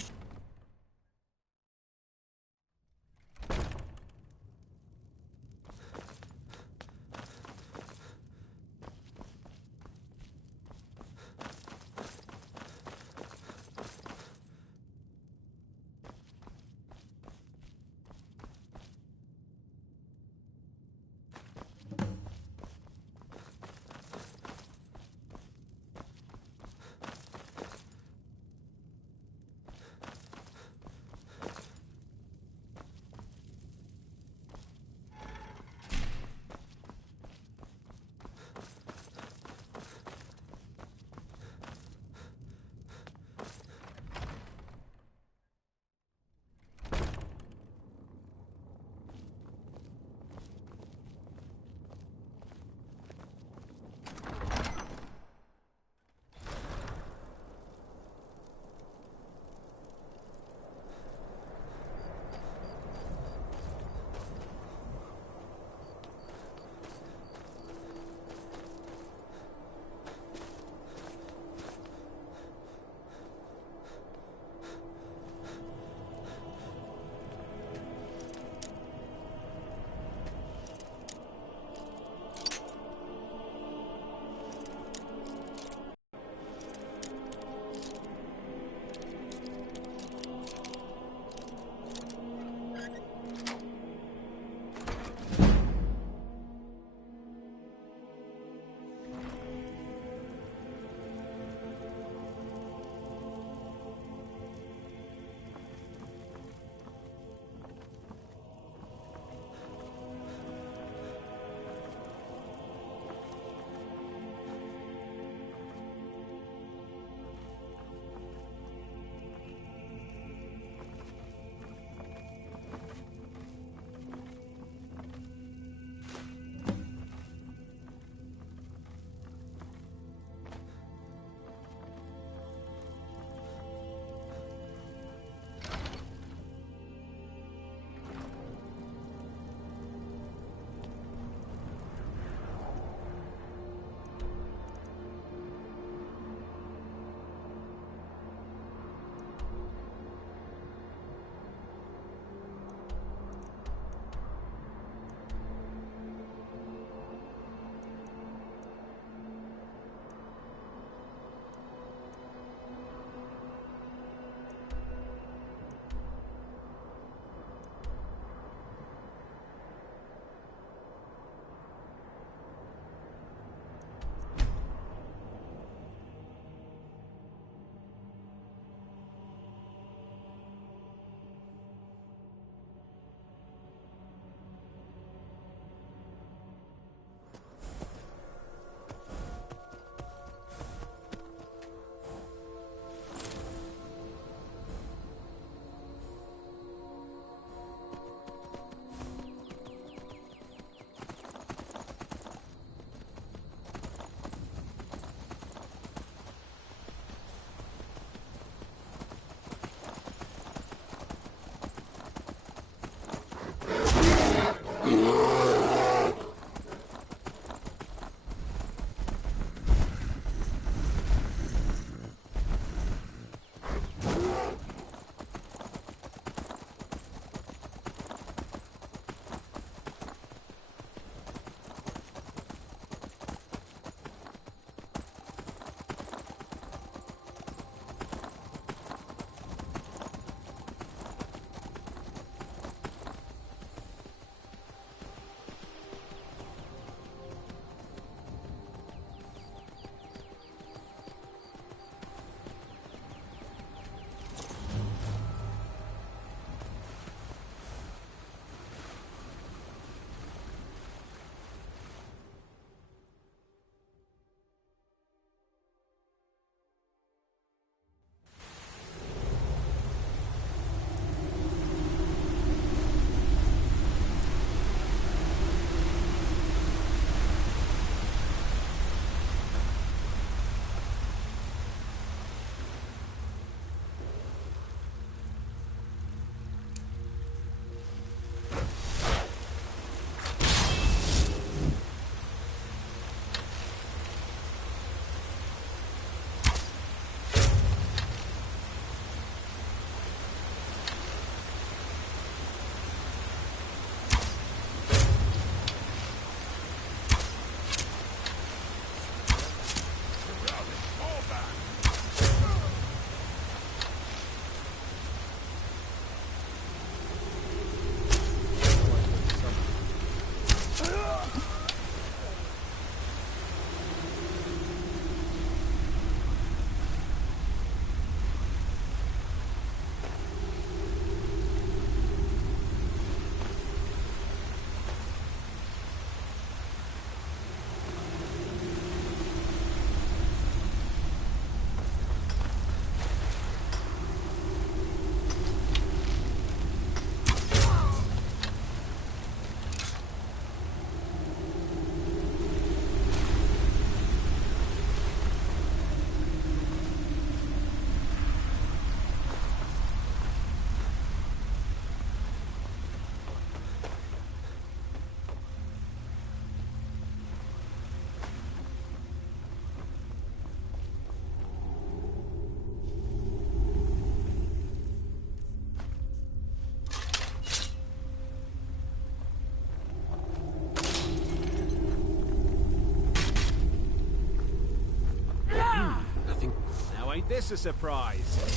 this a surprise?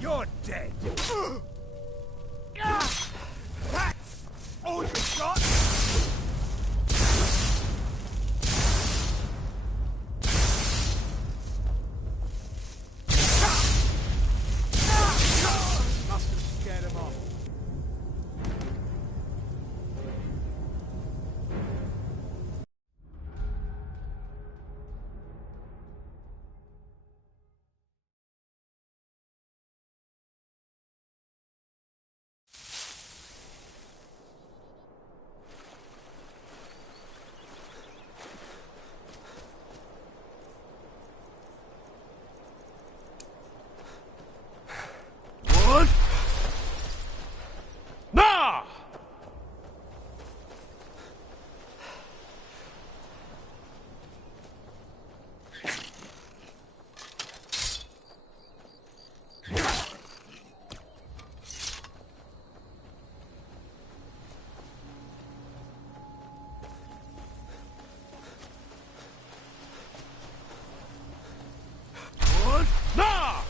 You're dead. That's all you got? Must have scared him off. Nah! Nah!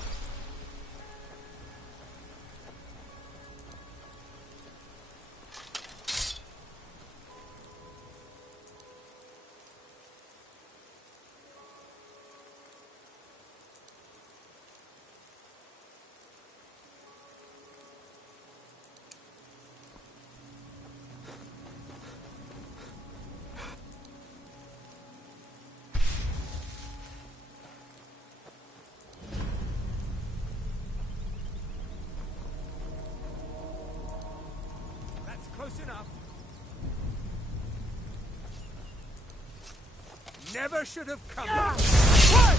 That's close enough. Never should have come. What?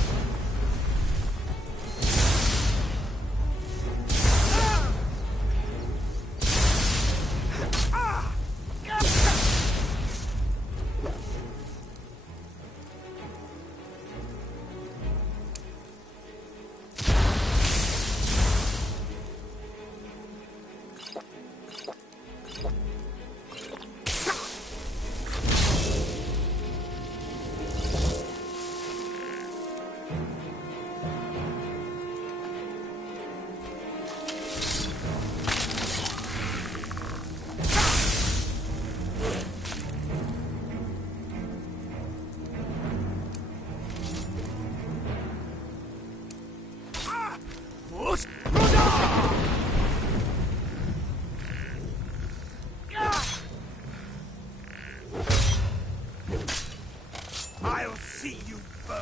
I'll see you burn.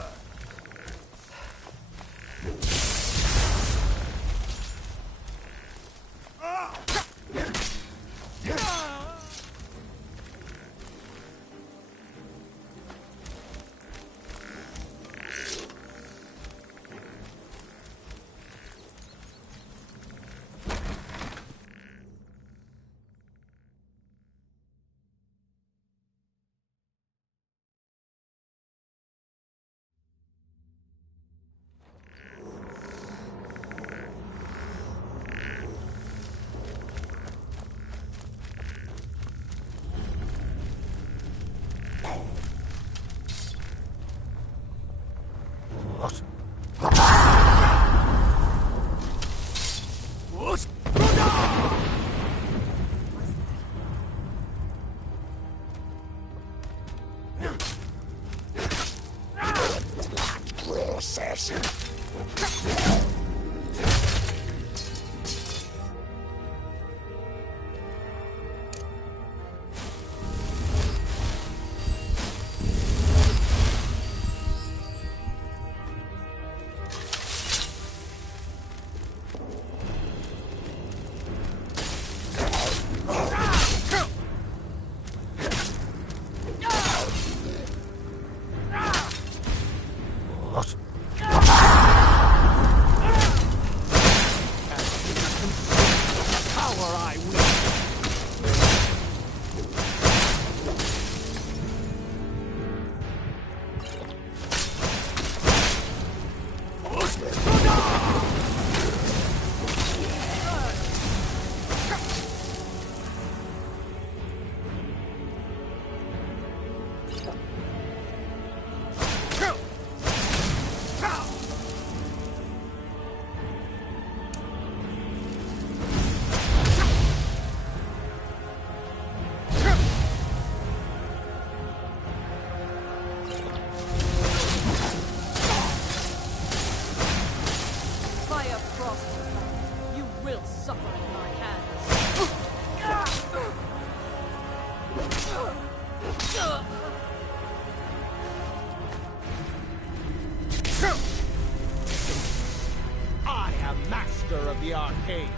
I am master of the arcane.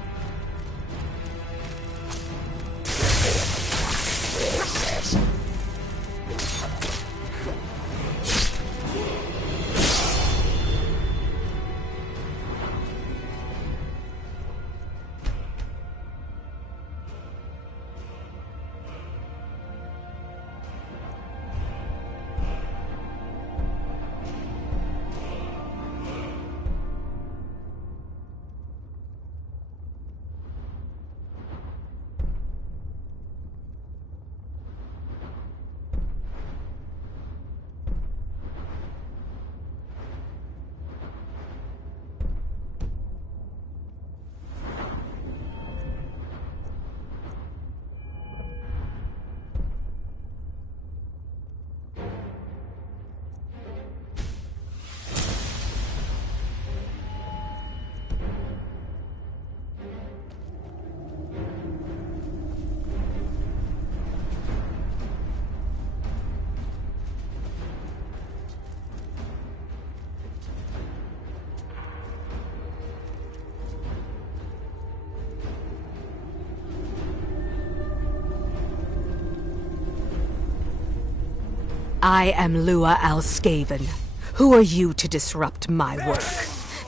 I am Lua Alskaven. Who are you to disrupt my work?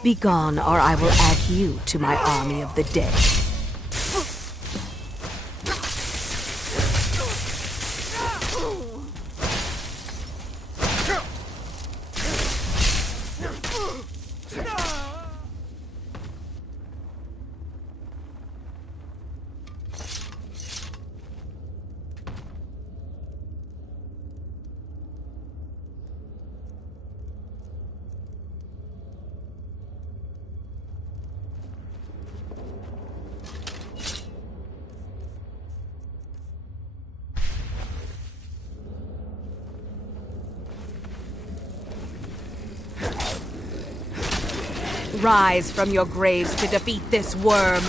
Begone, or I will add you to my army of the dead. Rise from your graves to defeat this worm.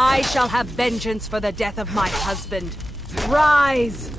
I shall have vengeance for the death of my husband. Rise!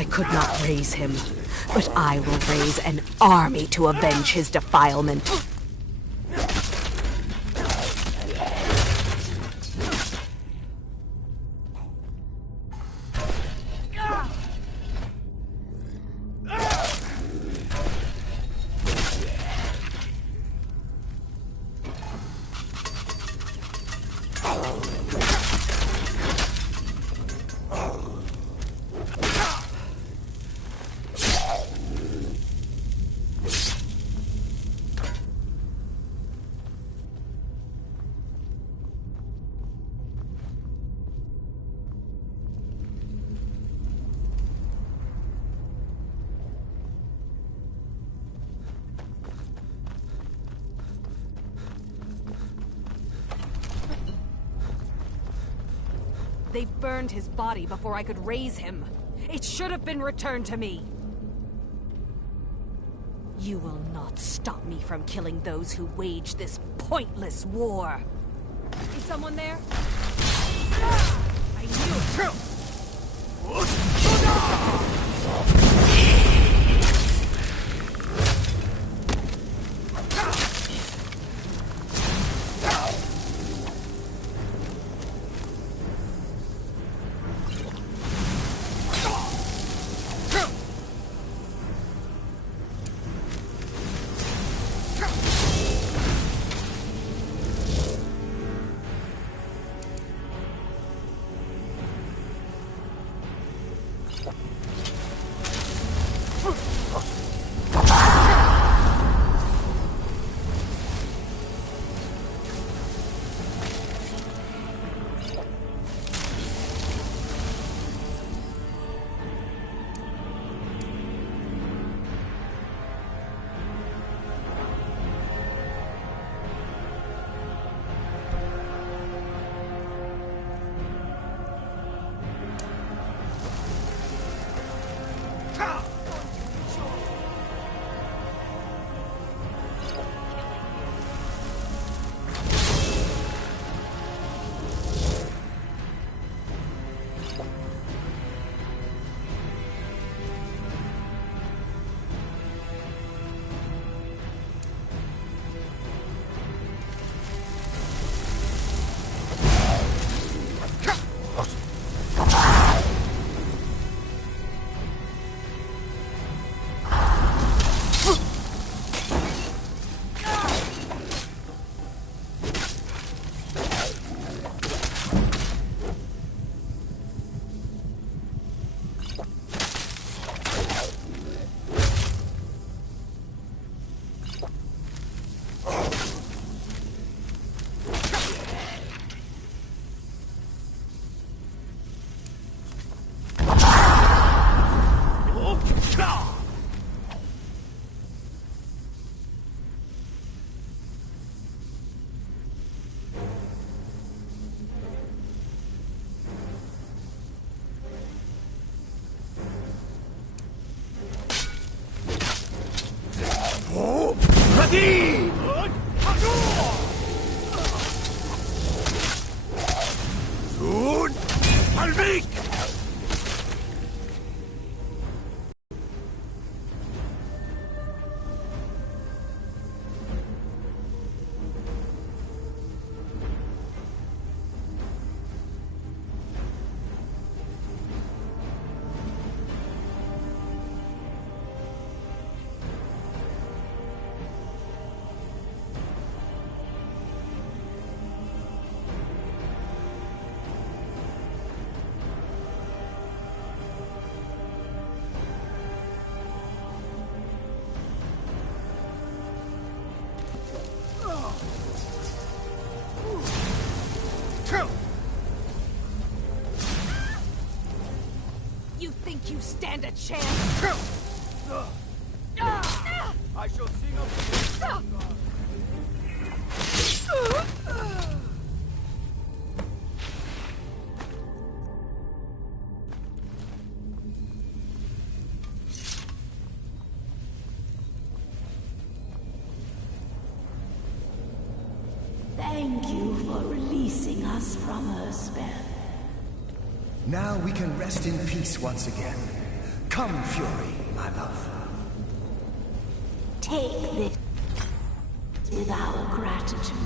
I could not raise him, but I will raise an army to avenge his defilement. They burned his body before I could raise him. It should have been returned to me. You will not stop me from killing those who wage this pointless war. Is someone there? I knew it. True. Malvik! You think you stand a chance? I shall sing of Thank you for releasing us from her spell. Now we can rest in peace once again. Come, Fury, my love. Take this with our gratitude.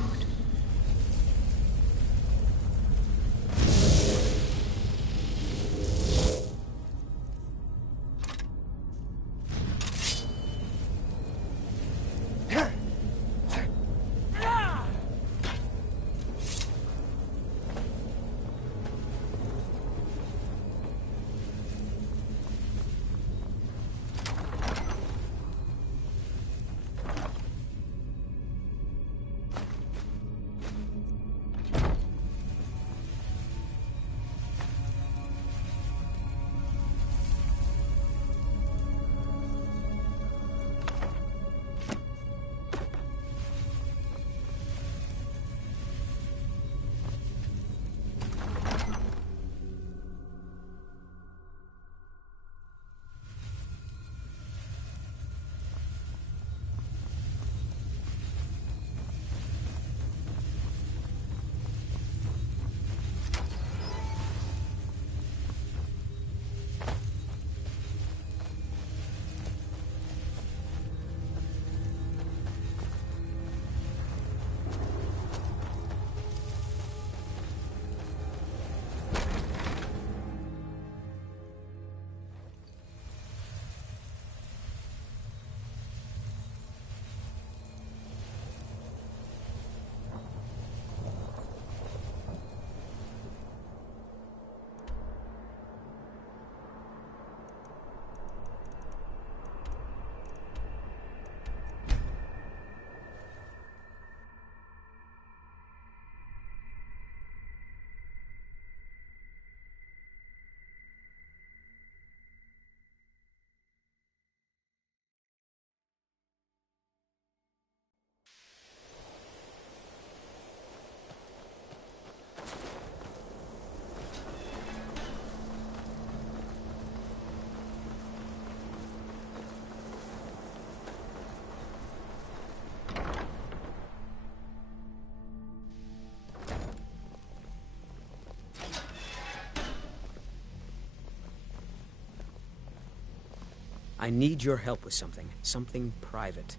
I need your help with something. Something private.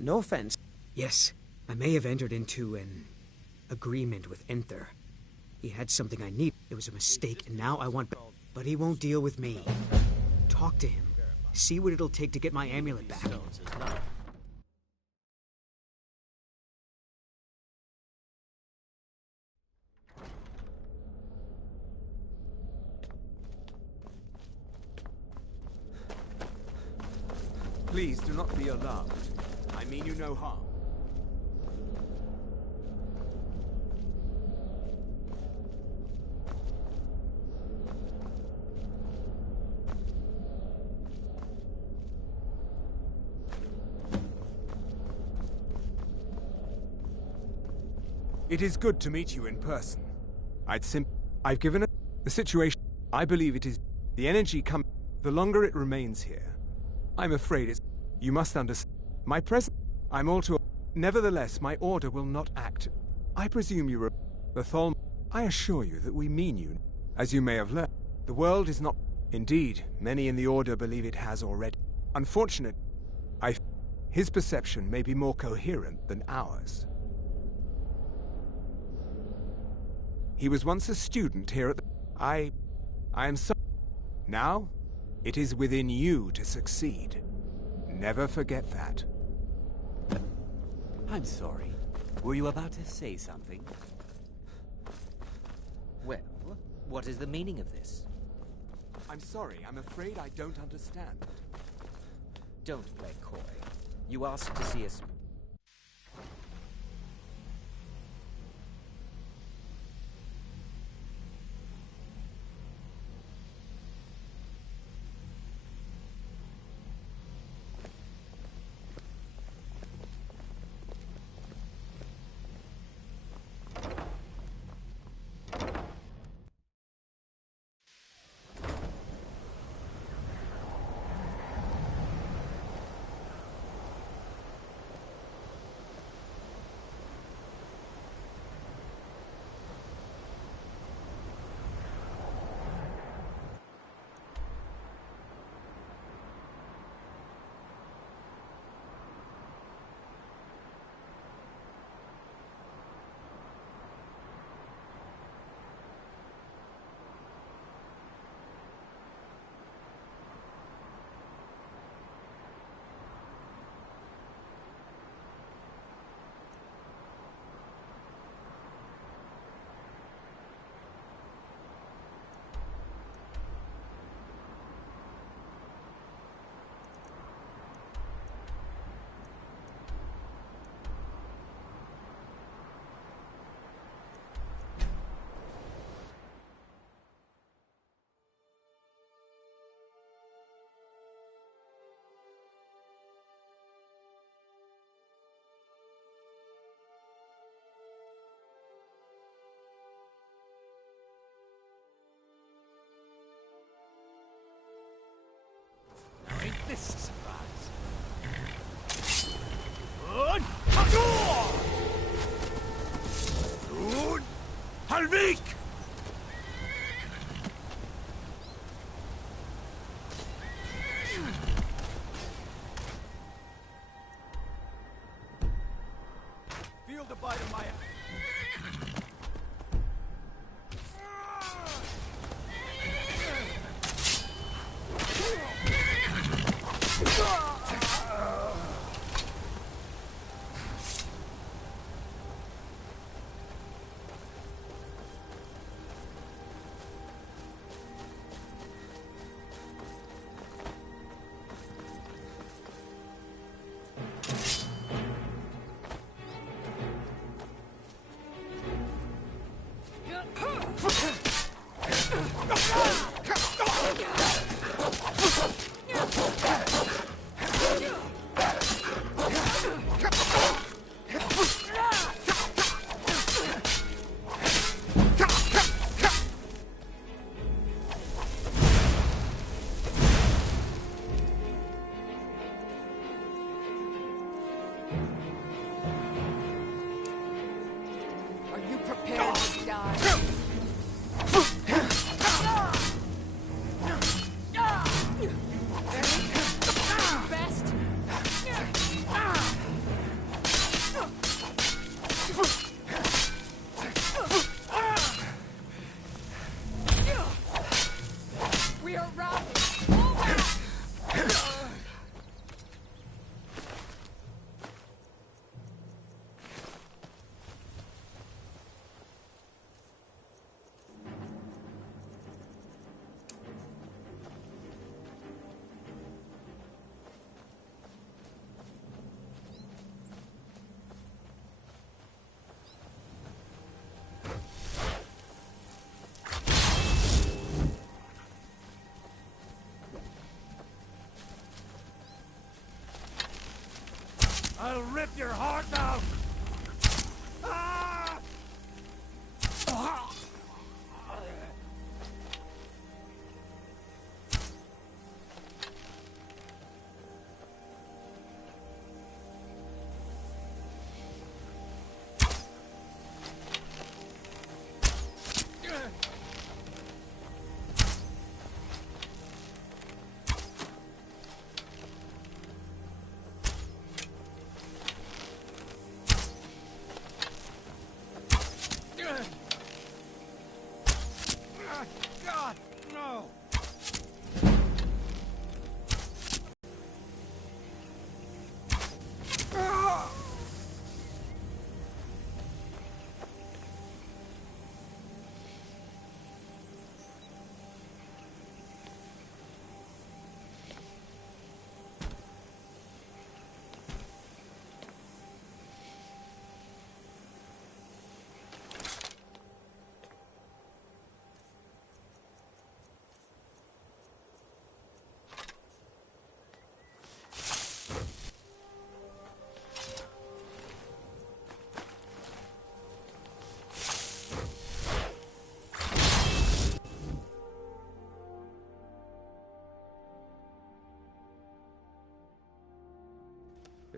No offense. Yes, I may have entered into an agreement with Enther. He had something I need. It was a mistake, and now I want... But he won't deal with me. Talk to him. See what it'll take to get my amulet back. Please do not be alarmed. I mean you no harm. It is good to meet you in person. I've given it the situation. I believe it is the energy come. The longer it remains here, I'm afraid it's... You must understand. My presence... I'm all too... Nevertheless, my order will not act. I presume you... The Tholm... I assure you that we mean you. As you may have learned, the world is not... Indeed, many in the Order believe it has already. Unfortunate, his perception may be more coherent than ours. He was once a student here at the... I am sorry. Now, it is within you to succeed. Never forget that. I'm sorry. Were you about to say something? Well, what is the meaning of this? I'm sorry, I'm afraid I don't understand. Don't play coy. You asked to see us. Ain't this a surprise? Good. Halvik! Feel the bite of my... Are you prepared to die? Best. We are routed. I'll rip your heart out! Ah!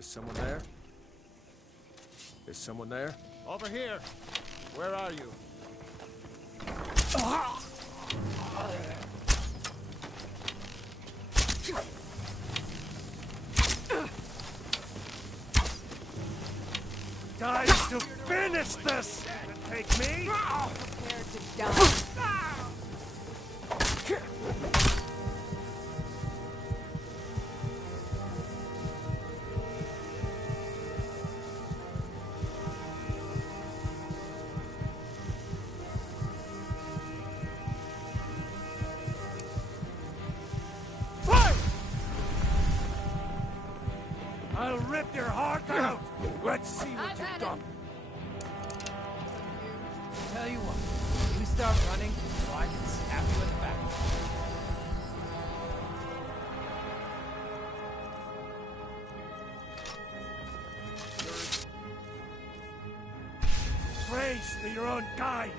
Is someone there? Is someone there? Over here. Where are you? Time to finish this! Take me! Prepare to die. I'll rip your heart out! Let's see what I've you've had got. Tell you what, you start running, so I can stab you in the back. Praise to your own kind!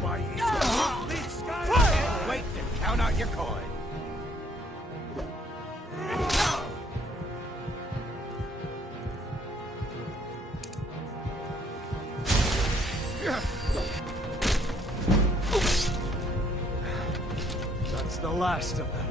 Why, leave Skyrim! Wait to count out your coin. That's the last of them.